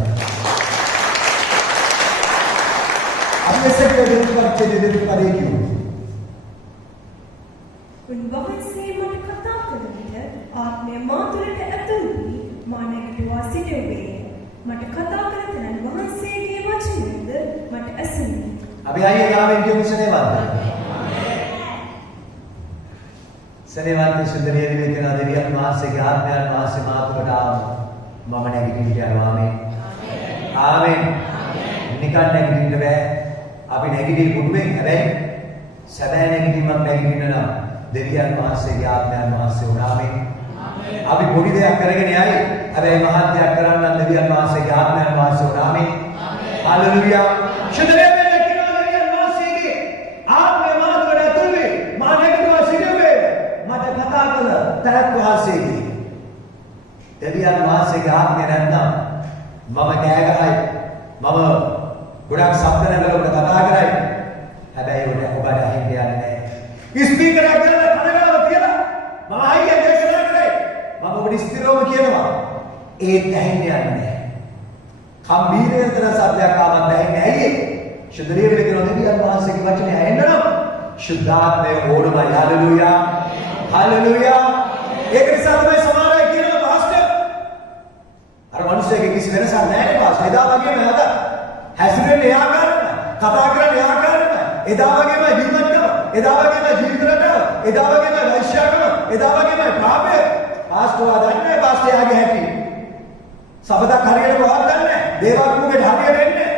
අපි මෙසේක දෙවියන් පරිච්ඡේදයේ කියමු. උන්වහන්සේ මට කතා කරන විට ආත්මය මා තුළට ඇතුල් වී මා නැගිටුවා සිටුවේ. මට කතා කළ තැන වහන්සේගේ වචනයද මට ඇසුණි. අපි ආයේ ආමෙන් කියමු සෙනෙවන්ත. සෙනෙවන්ත සුන්දරිය විවේකන දෙවියන් වහන්සේගේ ආත්මයන් වහන්සේ මා තුළට ආවා. මම නැගිටින්න යනවා ආමෙන්. ආමෙන්. නිකන් නැගිටින්න බෑ. අපි නැගිටින්න පුදුමෙන් හැබැයි සැබෑ නැගිටීමක් නැගිටින්න නම් දෙවියන් වහන්සේගේ ආත්මයන් වහන්සේ උනාමෙන්. අපි පොඩි දෙයක් කරගෙන යයි. හැබැයි මහත් දෙයක් කරන්න නම් දෙවියන් වහන්සේගේ ආත්මයන් වහන්සේ උනාමෙන්. හalleluya. ශුද්ධ තැනක් වහන්සේගේ දෙවියන් වහන්සේගේ ආත්මය නැත්නම් මම කෑ ගහයි මම ගොඩක් ශබ්ද නැගලකට කතා කරයි හැබැයි ඔබට අහින්න යන්නේ නැහැ ස්පීකර් එක ගන්න කනගාව කියලා මම අයියා දේශනා කරයි මම ඔබට ස්ථිරවම කියනවා ඒත් ඇහින්න යන්නේ නැහැ කම්බීරේතර සත්‍යයක් ආවත් ඇහින්නේ ඇයි ශුද්ධ දේවිල කියන දෙවියන් වහන්සේගේ වචනේ ඇහෙන්න නම් ශුද්ධාත්මය ඕනමයි හalleluya හalleluya ඒක නිසා තමයි සමහර අය කියනවා පාස්ටර් අර මිනිස්සුගේ කිසි වෙනසක් නැහැ පාස්ටර් එදා වගේම නේද හැසිරෙන්නේ එයා කරන කතා කරන්නේ එයා කරන එදා වගේම ජීවත් කරන එදා වගේම ජීවිත රටාව එදා වගේම වෛශ්‍යාකම එදා වගේම පාපය පාස්ටර් ආදන්නේ පාස්ටර් යාගේ හැටි සබදක් හරියට පවත්න්නේ නැහැ දේවත් මුගේ හරියට එන්නේ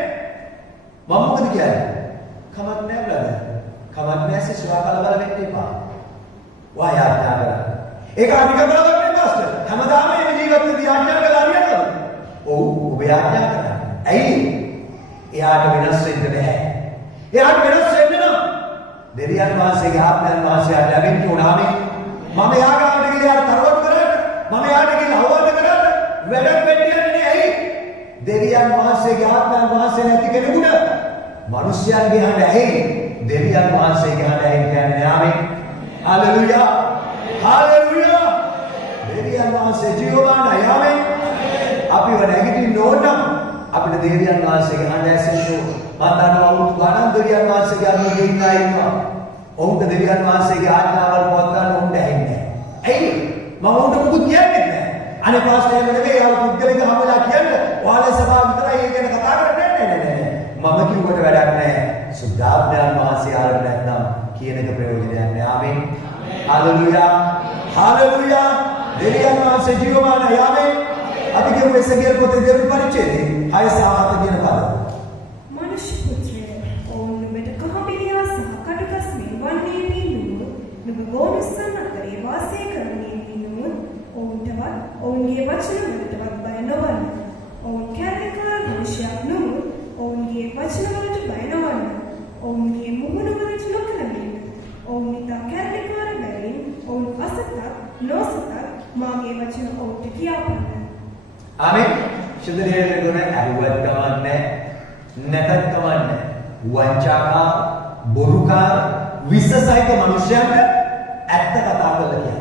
මම මොකද කියන්නේ කමක් නැහැ බ්‍රදර් කමක් නැහැ සිසුවා කලබල වෙන්න එපා වා යාඥා කරා ඒක අනිකතාවක් නේ පාස්ටර් හැමදාම මේ ජීවිතේ යාඥා කරලා හරියටද ඔව් ඔබ යාඥා කරා ඇයි එයාට වෙනස් වෙන්න බෑ එයාට වෙනස් වෙන්න නම් දෙවියන් වහන්සේගේ ආත්මයන් වහන්සේට ලැබෙන්න ඕනාමේ මම යාගාවට ගිහලා තරවටු කරාට මම යාට ගිහලා අවවාද කරාට වැඩක් වෙන්නේ නැහැ ඇයි දෙවියන් වහන්සේගේ ආත්මයන් වහන්සේ නැති කෙනෙකුට මිනිස්යන්ගේ හඬ ඇහි දෙවියන් වහන්සේගේ හඬ ඇහි කියන්නේ ආමේ හalleluya හalleluya දෙවියන් වහන්සේ ජීවමාන යමෙන් අපිව නැගිටින්න ඕන නම් අපිට දෙවියන් වහන්සේගේ හඬ ඇසෙන්න මම දන්නවා වුතු ගණන් දෙවියන් වහන්සේගේ අනුගමනය ඉන්නවා ඔවුන්ට දෙවියන් වහන්සේගේ ආඥාවල් පවත්වන්න උන්ට ඇහින්නේ ඇයි මම උන්ට මුකුත් කියන්නේ නැහැ අනේ පාස්ටර් එහෙම නෙවෙයි ආව පුද්ගලික හමුලා කියන්නේ ඔයාලා සභාව විතරයි ඒක ගැන කතා කරන්නේ නෑ මම කිව්වට වැඩක් නැහැ සුද්ධාත්මයන් වහන්සේ ආරම්භ නැත්නම් කියන එක ප්‍රයෝජනයක් නෑ ආමෙන් හalleluya හalleluya දෙවියන් වහන්සේ ජීවමාන යාමේ අපි කියමු එසේකියල් පොතේ දෙවි පරිච්ඡේදයේ 6:7 කියන පද මනුෂ්‍ය පුත්‍රය ඔවුන් නුඹට කහපිරියා සහ කටුකස්මේ වන්නේ වී නුඹ ගෝනුස්සන් අතරේ වාසය කරන්නේ වී ඔවුන්ටවත් ඔවුන්ගේ වචන වලටවත් බය නොවන්න ඔවුන් කැරලිකා දෝෂයක් නුඹ ඔවුන්ගේ වචන වලට බය නොවන්න ඔවුන්ගේ මුහුණ වලට නොකලමින් ඔවුන් ඉතා කැරලිකාර බැවින් ඔවුන් අසතක් නොසතක් මාගේ වචන ඔවුන්ට කියාපන්න ආමෙන් ශුද්ධ දේවයන් ගුණ අරුවත් ගමන්නේ නැතත් ගමන්නේ වංචාකාර බොරුකාර විශ්සසයික මිනිසයන්ට ඇත්ත කතා කරලා කියන්නේ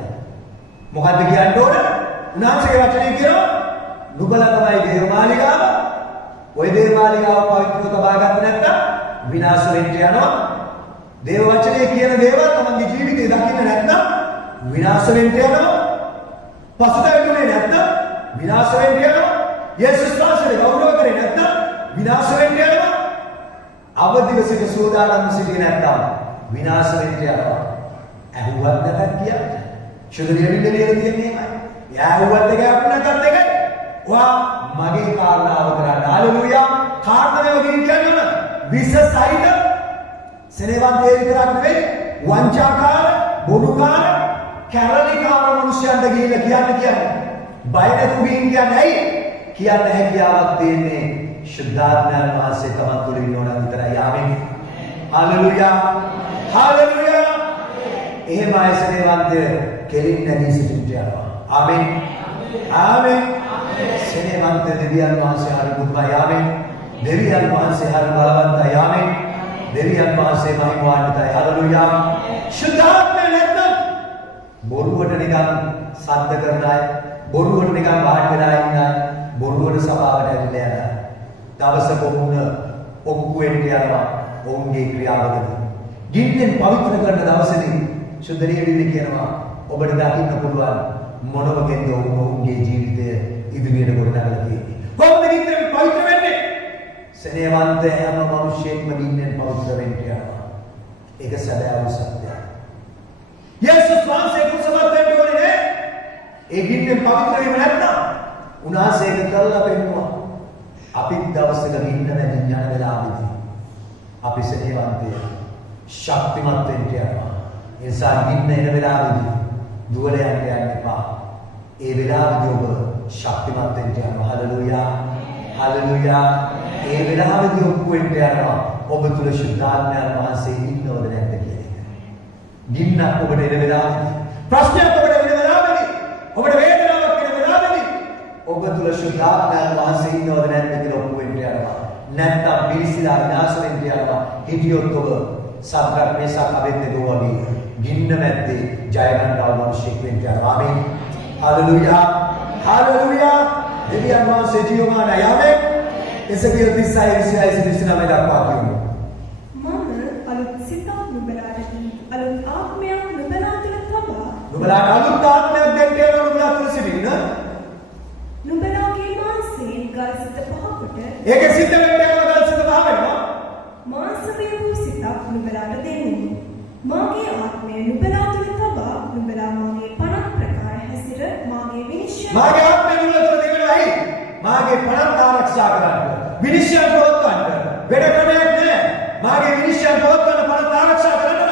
මොකද්ද කියන්න ඕන උන්වහන්සේගේ වචනේ කියනවා නුඹලා තමයි දේවමාලිගාව ඔය දේවමාලිගාව පවිත්‍රව තබා ගන්න නැත්නම් විනාශ වෙන්න යනවා දේව වචනේ කියන දේවල් තමන්ගේ ජීවිතේ දකින්න නැත්නම් විනාශ වෙන්න යනවා පසුතැවෙන්නේ නැත්නම් විනාශ වෙන්න යනවා යේසුස් වහන්සේ ගෞරව කරේ නැත්නම් විනාශ වෙන්න යනවා අවදිව සිට සෝදානම් සිටියේ නැත්නම් විනාශ වෙන්න යනවා ඇහුවත් නැතත් කියන්නේ ශුද්ධ දෙවියන් දෙවියන් කියන්නේ යාළුවත් එක අපිට නැතත් එකයි වා මගේ කාරණාව කරන්න හalleluya කාරණාව කියන්නේ විශේෂයිද සෙනෙවන් දේ විතරක් නෙවෙයි වංචාකාර බොරුකාර කැරලිකාර මිනිස්යන්ට ගිහිල්ලා කියන්නේ බය නැතුව කියන්නේ ඇයි? කියන්න හැකියාවක් තියෙන්නේ ශුද්ධාත්මයන් වහන්සේ තමන් තුළ ඉන්නවනම් විතරයි. ආමෙන්. හalleluya. හalleluya. එහෙම ආයසනේවන්තය කෙලින් නැගී සිටින්න යනවා. ආමෙන්. ආමෙන්. සෙනෙවන්ත දෙවියන් වහන්සේ හරි බුදුමයි. ආමෙන්. දෙවියන් වහන්සේ හරි බලවන්තයි. ආමෙන්. දෙවියන් වහන්සේ මහිමාන්විතයි. හalleluya. ශුද්ධාත්මය නැත්නම් බොරුවට නිකන් සද්ද කරන අය, බොරුවට නිකන් වාඩි වෙලා ඉන්න අය, බොරුවට සභාවට ඇවිල්ලා යන අය. දවසක වුණ ඔක්කු වෙන්න යනවා ඔවුන්ගේ ක්‍රියාවකදී. ගින්නෙන් පවිත්‍ර කරන දවසේදී සුද්ධරිය විල්ලි කියනවා ඔබට දකින්න පුළුවන් මොනවගෙන්ද ඔවුන්ගේ ජීවිතය ඉදිරියට ගොඩනගලා තියෙන්නේ. කොහොමද ගින්නෙන් පවිත්‍ර වෙන්නේ? සෙනෙවන්ත හැම මිනිසෙක්ම ගින්නෙන් පවිත්‍ර වෙන්න යනවා. ඒක සැබෑ සත්‍යයි. යේසුස් වහන්සේ කුසලවත් වෙන්න ඕනේ නේ. ඒ ගින්නෙන් පවිත්‍ර වීම නැත්නම් උන්වහන්සේ ඒක කරලා පෙන්නුවා. අපි දවසක ගින්න නැගින් යන වෙලාවෙදී අපි සෙනෙවන්තය ශක්තිමත් වෙන්න යනවා. ඒ නිසා ගින්න එන වෙලාවෙදී දුවල යන්න එපා. ඒ වෙලාවෙදී ඔබ ශක්තිමත් වෙන්න යනවා. හalleluya. හalleluya. ඒ වෙලාවෙදී ඔබ වෙන්න යනවා. ඔබ තුල ශුද්ධාත්මයන් වහන්සේ ඉන්නවද නැද්ද කියන එක. ගින්නක් ඔබට එන වෙලාවෙදී, ප්‍රශ්නයක් ඔබට එන වෙලාවෙදී, ඔබට වේදනාවක් එන වෙලාවෙදී ඔබ තුල ශුද්ධාත්මයන් වහන්සේ ඉන්නවද නැද්ද කියලා ඔබ වෙන්න යනවා. නැත්නම් පිළිසිලා විනාශ වෙන්න යනවා. හිටියොත් ඔබ සත්‍යක් මේසක් අබෙද්දෝ වගේ ගින්න මැද්දේ ජය ගන්නව මිනිසෙක් වෙන්න යනවා. ආමේන්. හalleluya. හalleluya. දෙවියන් වහන්සේ ජීවමාන යමේ. එසේකිය 36:29 දක්වා කියමු. මම අලුත් සිතක් නුඹලාට දී අලුත් ආත්මයක් නුඹලා තුළ තබා නුඹලාට අලුත් ආත්මයක් දෙන්න යන නුඹලා තුළ සිටින්න. නුඹලාගේ මාංශයෙන් ගල් සිත පහකට ඒකේ සිද්ධ වෙන්න යන ගල් සිත පහ වෙනවා. මාංශමය වූ සිතක් නුඹලාට දෙන්නේ. මාගේ ආත්මය නුඹලා තුළ තබා නුඹලා මාගේ පණක් ප්‍රකාර හැසිර මාගේ විනිශ්චය මාගේ ආත්මය නුඹලා තුළ දෙවියනයි. මාගේ පණක් ආරක්ෂා කරන්න. විනිශ්චය පවත්වන්න. වැඩ ක්‍රමයක් නෑ. මාගේ විනිශ්චය පවත්වන්න පණක් ආරක්ෂා කරන්න.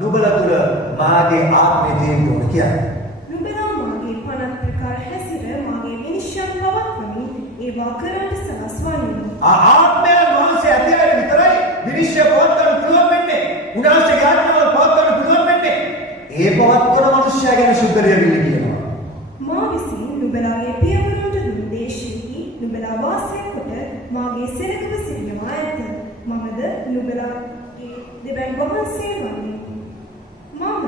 නුඹලා තුළ මාගේ ආත්මය තියෙන්න ඕන කියන්නේ. නුඹලා මාගේ පණක් ප්‍රකාර හැසිර මාගේ විනිශ්චය පවත්වමින් ඒවා කරන්න සලස්වන්නේ. ආත්මයන් වහන්සේ ඇති අය විතරයි විනිශ්චය පවත්වන්න පුළුවන් වෙන්නේ. උන්වහන්සේගේ ආත්මාව පවත්වන්න පුළුවන් වෙන්නේ. ඒ පවත්වන මනුෂ්‍යයා ගැන සුද්ධරිය විලි කියනවා. මා විසින් නුඹලාගේ පියවරුන්ට දුන් දේශෙහි නුඹලා වාසය කොට මාගේ සෙනඟව සිටිනවා ඇත. මමද නුඹලාගේ දෙවියන් වහන්සේ වන්නේ. මම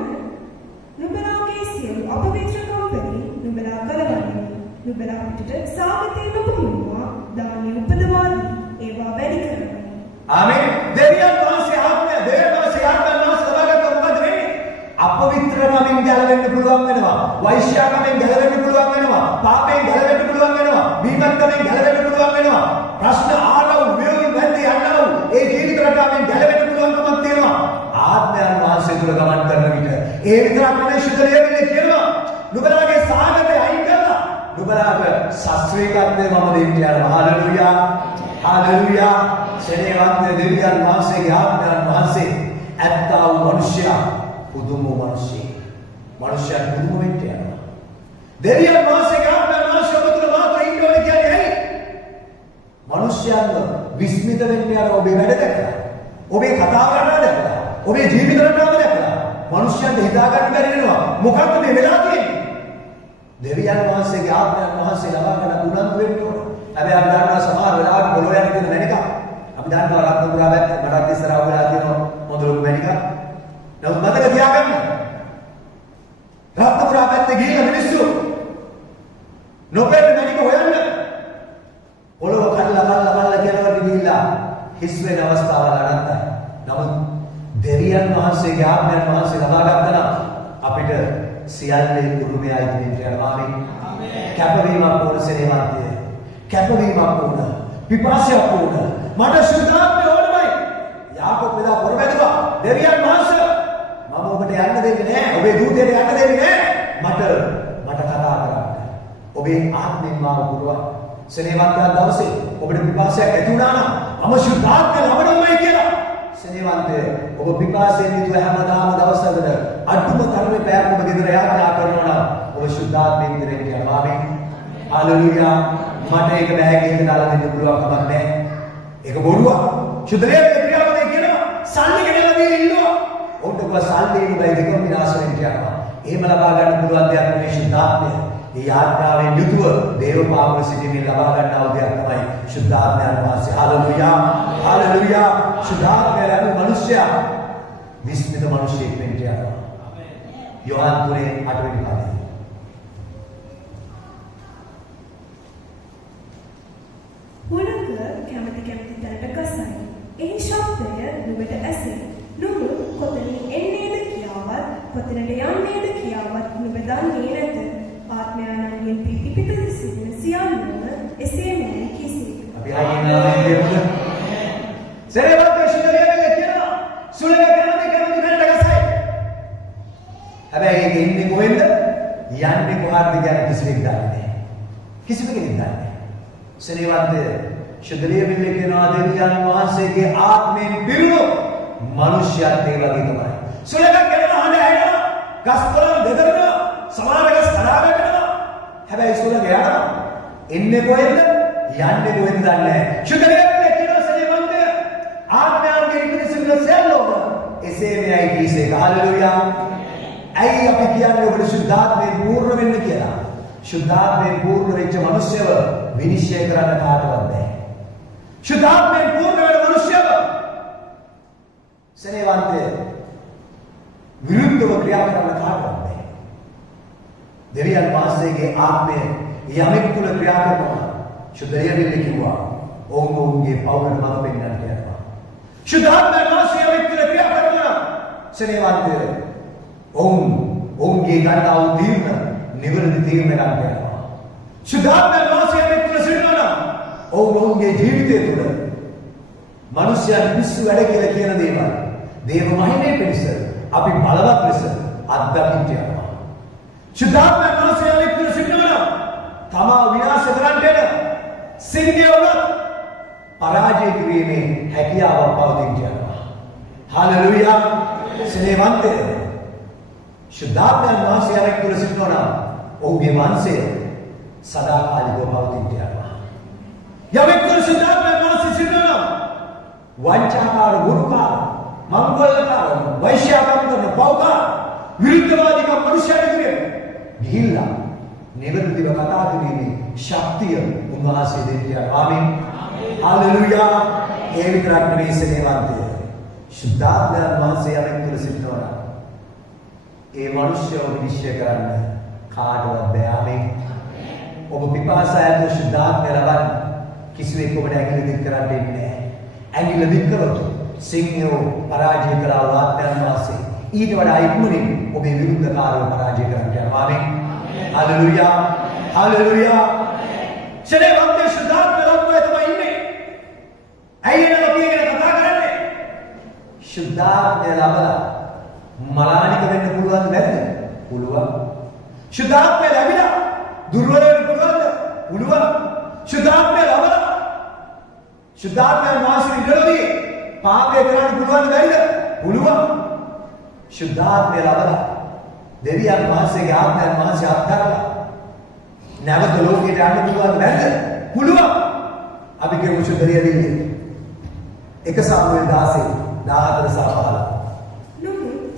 නුඹලාගේ සියලු අපවිත්‍රකම් වලින් නුඹලා ගලවන්නේ. නුඹලා පිටට සාගතේ නොපමුණුවා දානිය උපදවාදී ඒවා වැඩි කරගන්න. ආමේන්. දෙවියන් වහන්සේ ආත්මය දෙවියන් වහන්සේ ආත්මයන් වහන්සේ ලබාගත්ත මොකද වෙන්නේ? අපවිත්‍ර කමින් ගැලවෙන්න පුළුවන් වෙනවා. වෛශ්‍යාකමෙන් ගැලවෙන්න පුළුවන් වෙනවා. පාපයෙන් ගැලවෙන්න පුළුවන් වෙනවා. බීමත්කමෙන් ගැලවෙන්න පුළුවන් වෙනවා. ප්‍රශ්න ආරවුල් වේවුල් වැද්දේ යන්නවු ඒ ජීවිත රටාවෙන් ගැලවෙන්න පුළුවන්කමක් තියෙනවා. ආත්මයන් වහන්සේ තුල ගමන් කරන විට ඒ විතරක් නෙමෙයි ශුද්ධලියවිලි කියනවා. නුඹලාගේ සාගතය අයින් කරලා නුඹලාට ශාස්ත්‍රීයත්වය මම දෙන්න යනවා. හalleluya. හalleluya. සෙනෙවන්ත දෙවියන් වහන්සේගේ ආත්මයන් වහන්සේ ඇත්තා වූ මිනිසයා පුදුම මිනිසෙක්. මිනිසයන් පුදුම වෙන්න යනවා. දෙවියන් වහන්සේගේ ආත්මයන් වහන්සේ ඔබ තුළ මාත්‍ර ඉන්න ඕනේ කියන්නේ ඇයි? මිනිසයන්ව විස්මිත වෙන්න යන ඔබේ වැඩ දැකලා, ඔබේ කතාව රටාව දැකලා, ඔබේ ජීවිත රටාව දැකලා මිනිසයන්ට හිතා ගන්න බැරි වෙනවා. මොකක්ද මේ වෙලා තියෙන්නේ? දෙවියන් වහන්සේගේ ආත්මයන් වහන්සේ ලබා ගන්න උනන්දු වෙන්න ඕන. හැබැයි අපි දන්නවා සමහර වෙලාවට පොළොව යන තියෙන මැනික. අපි දන්නවා රත්නපුරා පැත්ත මටත් ඉස්සරහ වෙලා තියෙනවා හොඳ ලොකු මැනික. නමුත් මතක තියාගන්න. රත්නපුරා පැත්තේ ගිහින් මිනිස්සු නොපෙන්න මැනික හොයන්න. පොළොව කඩලා කියනවට ගිහිල්ලා හිස් වෙන අවස්ථාවල් අනන්තයි. නමුත් දෙවියන් වහන්සේගේ ආත්මයන් වහන්සේ ලබා ගත්තා නම් අපිට සියල්ලේ උරුමයි දෙන්න යනවා. ආමේන්. කැපවීමක් ඕන සෙනෙවන්තය. කැපවීමක් ඕන. පිපාසයක් ඕන. මට ශුද්ධාත්මය ඕනමයි. යාකොබ් එදා පොරබැදුවා. දෙවියන් වහන්සේ මම ඔබට යන්න දෙන්නේ නැහැ. ඔබේ දූතයට යන්න දෙන්නේ නැහැ. මට කතා කරන්න. ඔබේ ආත්මෙන් මාව පුරවා. සෙනෙවන්තයා දවසේ ඔබට පිපාසයක් ඇති වුණා නම් මම ශුද්ධාත්මය ලබනවායි කියලා සෙනෙවන්තය ඔබ පිපාසයෙන් යුතුව හැමදාම දවසවල අඩුම තරමේ පැයක් ඔබ ගෙදර යාත්‍රා කරනවා නම් ඔබ ශුද්ධාත්මයෙන් ඉදිරියට යනවා. ආමේන්. හalleluya. මට ඒක බෑග් එකක දාලා දෙන්න පුළුවන් කමක් නැහැ. ඒක බොරුවක්. ශුද්ධලයේ ක්‍රියාවලිය කියනවා සල්ලි ගෙනලා දී ඉන්නවා. ඔබට ඔබ සල්ලි ඉබයි දෙකම විනාශ වෙන්න යනවා. එහෙම ලබා ගන්න පුළුවන් දෙයක් නෙවෙයි ශුද්ධාත්මය. මේ යාඥාවෙන් යුතුව දේව පාවන සිටින්න ලබා ගන්නා දෙයක් තමයි ශුද්ධාත්මයන් වහන්සේ. හalleluya. හalleluya. ශුද්ධාත්මය යන මිනිසයා විස්මිත මිනිසෙක් වෙන්න යනවා. යෝහන් 3:8 වෙනි පදය. හුලක කැමති තැනට ගසයි. ඒ ශබ්දය නුඹට ඇසේ. නුඹ කොතනින් එන්නේද කියාවත් කොතැනට යන්නේද කියාවත් නුඹ දන්නේ නැත. ආත්මයන්ගෙන් පිටිපිට සිටින සියල්ලම එසේමයි කිසි. අපි ආයෙත් කියමු. සරේවත් ශුද්ධලයේ කියනවා සුලක කැමති තැනට ගසයි. හැබැයි ඒක ඉන්නේ කොහෙන්ද? යන්නේ කොහාටද කියන කිසිවෙක් දන්නේ නැහැ. කිසිම කෙනෙක් දන්නේ නැහැ. සරේවත් ශුද්ධලයේ විල්ලේ කියනවා දෙවියන් වහන්සේගේ ආත්මයෙන් පිරුණු මනුෂ්‍යයත් ඒ වගේ තමයි. සුලක කරනවා හඬ ඇහෙනවා. ගස් කොළන් දෙදරනවා. සමහර ගස් කඩාගෙන යනවා. හැබැයි සුලක යනවා. එන්නේ කොහෙන්ද? යන්නේ කොහෙන්ද දන්නේ නැහැ. ශුද්ධලයේ විල්ලේ කියනවා සරේවත් ආත්මයන්ගේ ඉතිරිසින සෙල්ලෝම එසේ මෙයි කීසේ. හalleluya. ඇයි අපි කියන්නේ ඔබට ශුද්ධාත්මයෙන් පූර්ණ වෙන්න කියලා? ශුද්ධාත්මයෙන් පූර්ණ වෙච්ච මිනිස්සයව විනිශ්චය කරන්න කාටවත් බෑ. ශුද්ධාත්මයෙන් පූර්ණ වෙන මිනිස්සයව සෙනෙවන්තය විරුද්ධව ක්‍රියා කරන්න කාටවත් බෑ. දෙවියන් වහන්සේගේ ආත්මය යමෙක් තුල ක්‍රියා කරනවා. ශුද්ධය වෙන්න කිව්වා. ඔවුන්ගේ පවුලට මඟ පෙන්වන්න කියනවා. ශුද්ධාත්මයන් වහන්සේ යමෙක් තුල ක්‍රියා කරනවා. සෙනෙවන්තය ඔවුන්ගේ ගන්නා වූ තීරණ නිවැරදි තීරණ ගන්න යනවා. ශුද්ධාත්මයන් වහන්සේ යමෙක් තුල සිටිනවා. ඔවුන්ගේ ජීවිතය තුළ මිනිස්යන් පිස්සු වැඩ කියලා කියන දේවල් දේව මහිමේ පිණිස අපි බලවත් ලෙස අත්දකින්න යනවා. ශුද්ධාත්මයන් වහන්සේ යමෙක් තුල සිටිනවා. තමා විනාශ කරන්න යන සිංහය වුණත් පරාජය කිරීමේ හැකියාවක් පවතින්න යනවා. හalleluya. සෙනෙවන්තය ශුද්ධාත්මයන් වහන්සේ යමෙක් තුල සිටිනවා. ඔහුගේ වංශය සදාකාලිකව පවතින්න යනවා. යමෙක් තුල ශුද්ධාත්මයන් වහන්සේ සිටිනවා. වංචාකාර වුරුකාර මංගලකාර වෛශ්‍යාකම් කරන පෞකාර විරුද්ධවාදීක මනුෂ්‍යයෙක් ගිහිල්ලා නිවැරදිව කතා කිරීමේ ශක්තිය උන්වහන්සේ දෙන්න. ආමේන්. හalleluya. ඒ විතරක් නෙවෙයි සෙනෙවන්තය. ශුද්ධාත්මයන් වහන්සේ යමෙක් තුල සිටිනවා. ඒ මනුෂ්‍යව විනිශ්චය කරන්න කාටවත් බෑ. ආමේන්. ඔබ පිපාසයෙන් ශුද්ධාත්මය ලබන්න කිසිවෙක් ඔබට ඇඟිලි දික් කරන්න දෙන්නේ නැහැ. ඇඟිලි දික් කරොත් සිංහයෝ පරාජය කළා ආත්මයන් වහන්සේ ඊට වඩා ඉක්මනින් ඔබේ විරුද්ධකාරව පරාජය කරන්න යනවා. ආමේන්. හalleluya. හalleluya. සෙනෙවන්තය ශුද්ධාත්මය ලබන්න තමයි ඉන්නේ. ඇයි එන අපි ගැන කතා කරන්නේ? ශුද්ධාත්මය ලබලා මලානික වෙන්න පුළුවන්ද නැද්ද? පුළුවන්. ශුද්ධාත්මය ලැබිලා දුර්වල වෙන්න පුළුවන්ද? පුළුවන්. ශුද්ධාත්මය ලැබලා ශුද්ධාත්මයන් වහන්සේ ඉඳලාදී පාපය කරන්න පුළුවන්ද බැරිද? පුළුවන්. ශුද්ධාත්මය ලැබලා දෙවියන් වහන්සේගේ ආත්මයන් වහන්සේ අත්හැරලා නැවත ලෝකයට යන්න පුළුවන්ද නැද්ද? පුළුවන්. අපි කියමු ශුද්ධලිය දෙන්නේ 1 සාමුවෙල් 16:14 සහ 15.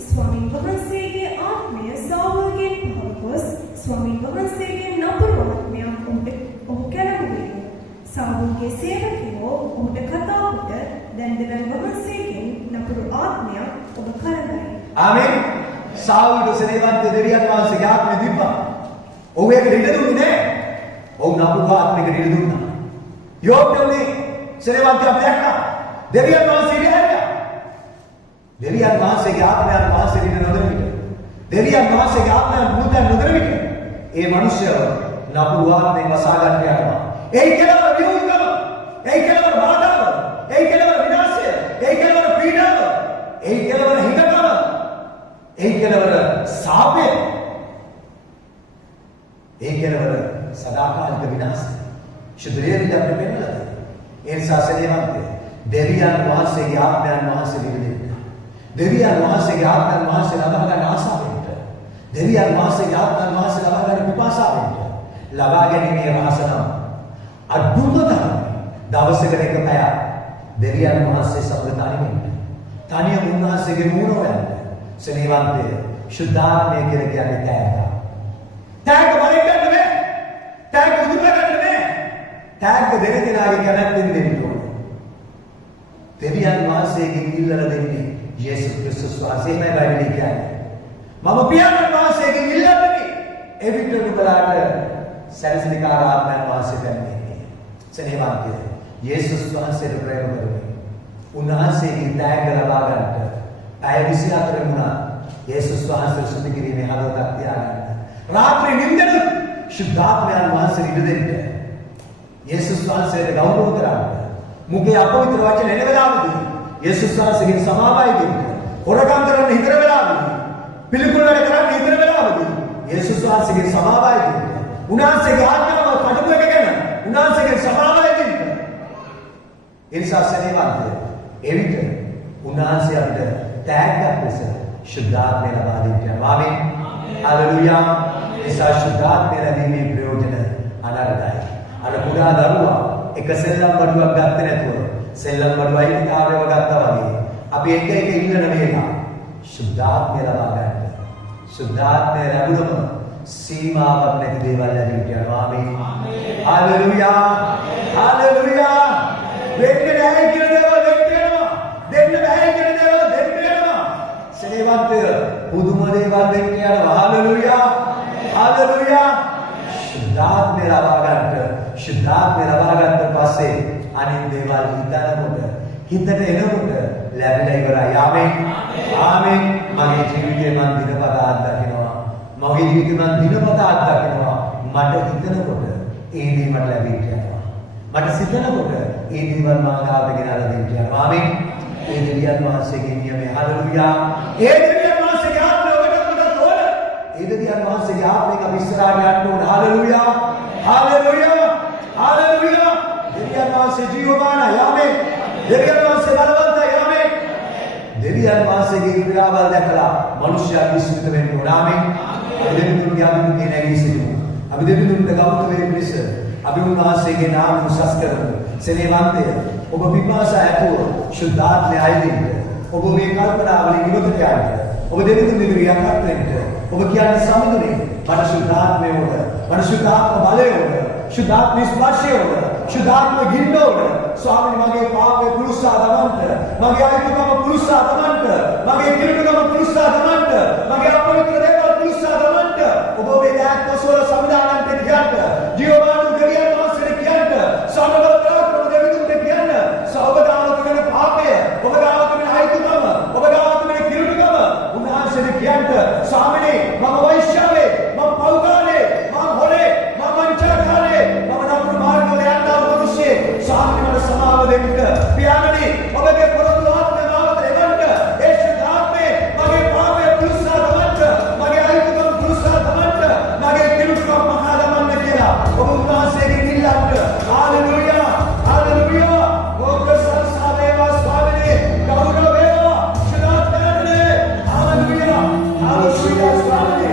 ස්වාමීන් වහන්සේගේ ආත්මය සාවුල්ගෙන් පහළගොස් ස්වාමීන් වහන්සේගේ නපුරු ආත්මයක් ඔහු කැළඹුවේ. සාවුල්ගේ සේවකයෝ ඔහුට කතා කොට දැන් දෙවියන් වහන්සේගෙන් නපුරු ආත්මයක් ඔබ කරගයි. ආමේන්. සාවුල්ට සෙනෙවන්ත දෙවියන් වහන්සේගේ ආත්මය දීපා. ඔහු ඒක දෙන්න දුන්නේ නැහැ. ඔහු නපුරු ආත්මයකට දෙන්න දුන්නා. යෝබ්නේ සෙනෙවන්ත අපි දැක්කා. දෙවියන් වහන්සේ ඉන්නේ. දෙවියන් වහන්සේගේ ආත්මයන් වහන්සේ දින නොදෙන විට දෙවියන් වහන්සේගේ ආත්මයන් මුදන් නොදෙන විට ඒ මිනිස්යව නපුරු ආත්මෙන් වසා ගන්න යනවා. ඒ කෙලවර විමුක්තව, ඒ කෙලවර බාධාව, ඒ කෙලවර විනාශය, ඒ කෙලවර පීඩාව, ඒ කෙලවර හිතකම, ඒ කෙලවර සාපය, ඒ කෙලවර සදාකාලික විනාශය. ශුද්ධලයේ අපිට පෙන්නලා තියෙනවා. ඒ නිසා සෙනෙවන්තය දෙවියන් වහන්සේගේ ආත්මයන් වහන්සේ විදිහට. දෙවියන් වහන්සේගේ ආත්මයන් වහන්සේ ලබා ගන්න ආසාවෙන්ට. දෙවියන් වහන්සේගේ ආත්මයන් වහන්සේ ලබා ගන්න පිපාසාවෙන්ට. ලබා ගැනීමේ රහස නම් අදුම තරමේ දවසකට එක පැයක් දෙවියන් වහන්සේ සමග තනිවෙන්න. තනියම උන්වහන්සේගේ මූණ හොයන්න. සෙනෙහවන්තය ශුද්ධාත්මය කියලා කියන්නේ තෑග්ග. තෑග්ග බලෙන් ගන්න බෑ. තෑග්ග උදුරලා ගන්න බෑ. තෑග්ග දෙන කෙනාගේ කැමැත්තෙන් දෙන්න ඕනේ. දෙවියන් වහන්සේගෙන් ඉල්ලලා දෙන්නේ යේසුස් ක්‍රිස්තුස් වහන්සේමයි බයිබලයේ කියන්නේ. මම පියාණන් වහන්සේගෙන් ඉල්ලන්නේ එවිට නුඹලාට සැලසිලිකාර ආත්මයන් වහන්සේ දෙන්නේ. සෙනෙහවන්තය යේසුස් වහන්සේට ප්‍රේම කරමු. උන්වහන්සේගේ තෑග්ග ලබා ගන්නට පැය 24 වුණා. යේසුස් වහන්සේ සුද්ධ කිරීමේ හදවතක් තියාගන්න. රාත්‍රී නිින්දට ශුද්ධාත්මයන් වහන්සේ ඉඩ දෙන්න. යේසුස් වහන්සේට ගෞරව කරන්න. මුගේ අපවිත්‍ර වචන එන වෙලාවදී යේසුස් වහන්සේගෙන් සමාවයි දෙන්න. හොරකම් කරන්න හිතර වෙලාවදී පිළිකුල් වැඩ කරන්න හිතර වෙලාවදී යේසුස් වහන්සේගෙන් සමාවයි දෙන්න. උන්වහන්සේගේ ආඥාව කටුක ගැන උන්වහන්සේගෙන් සමාවයි දෙන්න. ඒ නිසා සෙනෙහවන්තය එවිට උන්වහන්සේ අපිට තෑග්ගක් ලෙස ශුද්ධාත්මය ලබා දෙන්න. ආමේන්. හalleluya. නිසා ශුද්ධාත්මය ලැබීමේ ප්‍රයෝජන අනර්ගයි. අර පුරා දරුවා එක සෙල්ලම් බඩුවක් ගත්තේ නැතුව සෙල්ලම් බඩුව අයිතිකාරයව ගත්තා වගේ අපි එක එක ඉල්ලන වේලා ශුද්ධාත්මය ලබා ගන්න. ශුද්ධාත්මය ලැබුණම සීමාවක් නැති දේවල් ලැබෙන්න යනවා. ආමේන්. හalleluya. හalleluya. දෙන්න බෑ කියන දේවල් දෙන්න වෙනවා. දෙන්න බෑ කියන දේවල් දෙන්න වෙනවා. සේවන්තය පුදුම දේවල් දෙන්න යනවා. හalleluya. හalleluya. ශුද්ධාත්මය ලබා ගන්නට ශුද්ධාත්මය ලබා ගන්නට පස්සේ අනිත් දේවල් හිතට එනකොට ලැබිලා ඉවරයි. ආමේන්. ආමේන්. මගේ ජීවිතේ මම දිනපතා අත්දකිනවා. මගේ ජීවිතේ මම දිනපතා අත්දකිනවා. මට හිතනකොට ඒ දේ මට ලැබෙන්න යනවා. මට සිතනකොට ඒ දේවල් මාගාවට ගෙනල්ලා දෙන්න යනවා. ආමේන්. ඒ දෙවියන් වහන්සේගේ නියමය. හalleluya. ඒ දෙවියන් වහන්සේගේ ආත්මය ඔබට මතක් ඕන. ඒ දෙවියන් වහන්සේගේ ආත්මයක අපි ඉස්සරහට යන්න ඕන. හalleluya. හalleluya. හalleluya. දෙවියන් වහන්සේ ජීවමානයි. ආමේන්. දෙවියන් වහන්සේ බලවන්තයි. ආමේන්. දෙවියන් වහන්සේගේ ක්‍රියාවල් දැකලා මිනිසයා විශ්විත වෙන්න ඕන. ආමේන්. අපි දෙවියන්ගේ අනුකම්පාවෙන් නැගී සිටිමු. අපි දෙවියන්ට ගෞරව වේ පිණිස අපි උන්වහන්සේගේ නාම උසස් කරමු. සෙනෙහවන්තය ඔබ පිපාසා ඇතුව ශුද්ධාත්මය අයිදින්න. ඔබ මේ කල්පනාවලින් ඉවතට යන්න. ඔබ දෙවියන් දිවියක් අත්වෙන්න. ඔබ කියන්නේ සමුදුනේ මට ශුද්ධාත්මය ඕන. මට ශුද්ධාත්ම බලය ඕන. ශුද්ධාත්ම ස්පර්ශය ඕන. ශුද්ධාත්ම ගින්න ඕන. ස්වාමීනි මගේ පාපේ පුරුෂා දමන්ට. මගේ අයිතිකම පුරුෂා දමන්ට. මගේ කිරිකම පුරුෂා දමන්ට. මගේ අපවිත්‍ර දේවල් පුරුෂා දමන්ට. ඔබ මේ දායකවල සමුදානන්ට කියන්න. ජීවමාන දෙවියන් වහන්සේට කියන්න. සමබල ප්‍රාර්ථනා දෙවියන්ට කියන්න. සෞබදාන කරන පාපය ඔබ ගාව තිබෙන අයිතිකම ඔබ ගාව තිබෙන කිරිකම උන්වහන්සේට කියන්න. ස්වාමීනි මම වෛශ්‍යාවේ මම පෞකාරේ මම හොරේ මම වංචකකාරේ මම නපුරු මාර්ගවල යන්නා මිනිස්සේ ස්වාමීනි මට සමාව දෙන්න. පියාණනි ඔබගේ පොරොත්තු ආත්මය මාවත එවන්න. ඒ ශුද්ධාත්මේ මගේ පාපය පුරුෂා දමන්න. මගේ අයිතිකම පුරුෂා දමන්න. මගේ කිරිකම මහා දමන්න කියලා ඔබ උන්වහන්සේගෙන් ඉල්ලන්න. හalleluya. හalleluya. ඕක සංසාරේවා ස්වාමීනි ගෞරව වේවා. ශුද්ධාත්මයනේ. හalleluya. හalleluya ස්වාමීනි.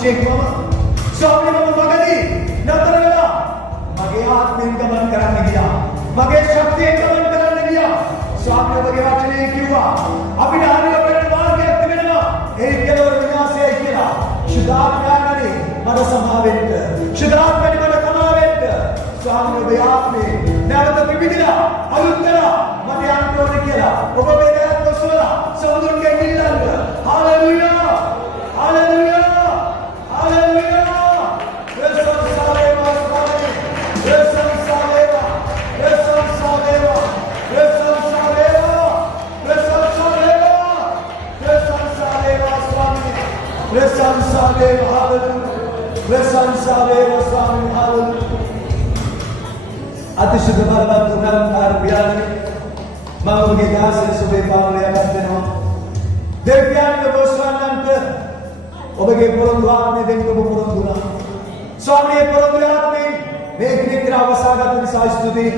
අභිෂේකවම ස්වාමීන් වහන්සේ නතර වෙලා මගේ ආත්මයෙන් ගමන් කරන්න ගියා. මගේ ශක්තියෙන් ගමන් කරන්න ගියා. ස්වාමීන් වහන්සේ වචනේ කිව්වා අපිට හරිය වෙන මාර්ගයක් තිබෙනවා. ඒ කෙලවර විනාශයයි කියලා. සුදාත්මයන්ගේ මට සමාවෙන්න. සුදාත්මයන්ගේ මට සමාවෙන්න. ස්වාමීන් වහන්සේ ආත්මේ නැවත පිපිදිලා අලුත් වෙලා මට යන්න ඕනේ කියලා. ඔබ මේ දැනත් ඔසවලා සමුදුරේ ගිහිල්ලන්න. හalleluya. හalleluya. හalleluya. අතිශය බලවත් උනන්කාර පියාණනි මම ඔබගේ දාසයන් සුබේ පාවලයක් දෙනවා දෙවියන්ව බොස්වන්නන්ට ඔබගේ පොරොන්දු ආත්මය දෙන්න ඔබ පොරොන්දු වුණා ස්වාමීන් පොරොන්දු ආත්මය මේ කිනිකර අවසාගත නිසා ස්තුතියි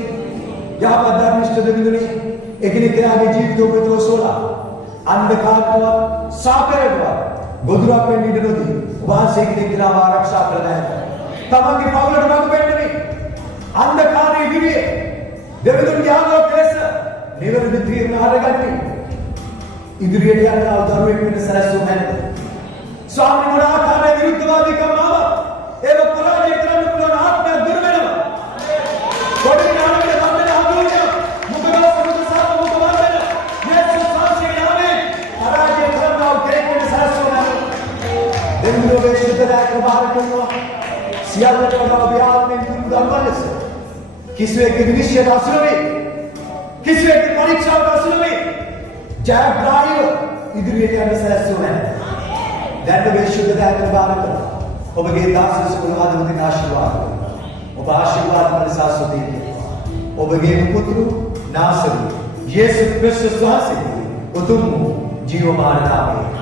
යහපත් ධර්මිෂ්ඨ දෙවිඳුනි එකිනෙකාගේ ජීවිත ඔබ දෝසෝලා අන්ධකාරව සාකරනවා ගොදුරක් වෙන්න ඉඩ නොදී වාසයේ කිනිකරව ආරක්ෂා කරගන්න තමන්ගේ පවුලට මඟ පෙන්නන්නේ අන්ධකාරයේ දිවියේ දෙවිඳුන්ගේ ආලෝක ලෙස නිවැරදි තීරණ අරගන්නේ ඉදිරියට යන දරුවෙක් වෙන සැලසුම් නැද්ද ස්වාමීන් වහන්සේ ආකාරයේ විරුද්ධවාදීකම් ආව ඒක පරාජය කරන්න පුළුවන් ආත්මය දුර වෙනවා කොටින් නාමයේ සම්මත හඳුන්වන්නේ මුගදස් මුගසාව මුගවන්දන යේසුස් වහන්සේ නාමයෙන් පරාජය කරනවා කෙනෙක් වෙන සැලසුම් නැද්ද දෙවිඳුන්ගේ ශුද්ධතාවය බාර කරනවා සියල්ලට වඩා ව්‍යාප්තියෙන් දුර්ගමලස කිසිවෙකුගේ විනිශ්චයට අසුර වේ කිසිවෙකුගේ පරීක්ෂාවට අසුර වේ ජයග්‍රාහීව ඉදිරියට යන්න සැලසුම නැහැ දැන් මේ ශුද්ධතාවය බාර කරනවා ඔබගේ දාස සුබහාදවතින් ආශිර්වාද කරනවා ඔබ ආශිර්වාද මනසා සොතේ ඔබගේ පුතුරු නාසරු යේසුස් ක්‍රිස්තුස් වහන්සේ උතුම් ජීවමාන නාමයෙන්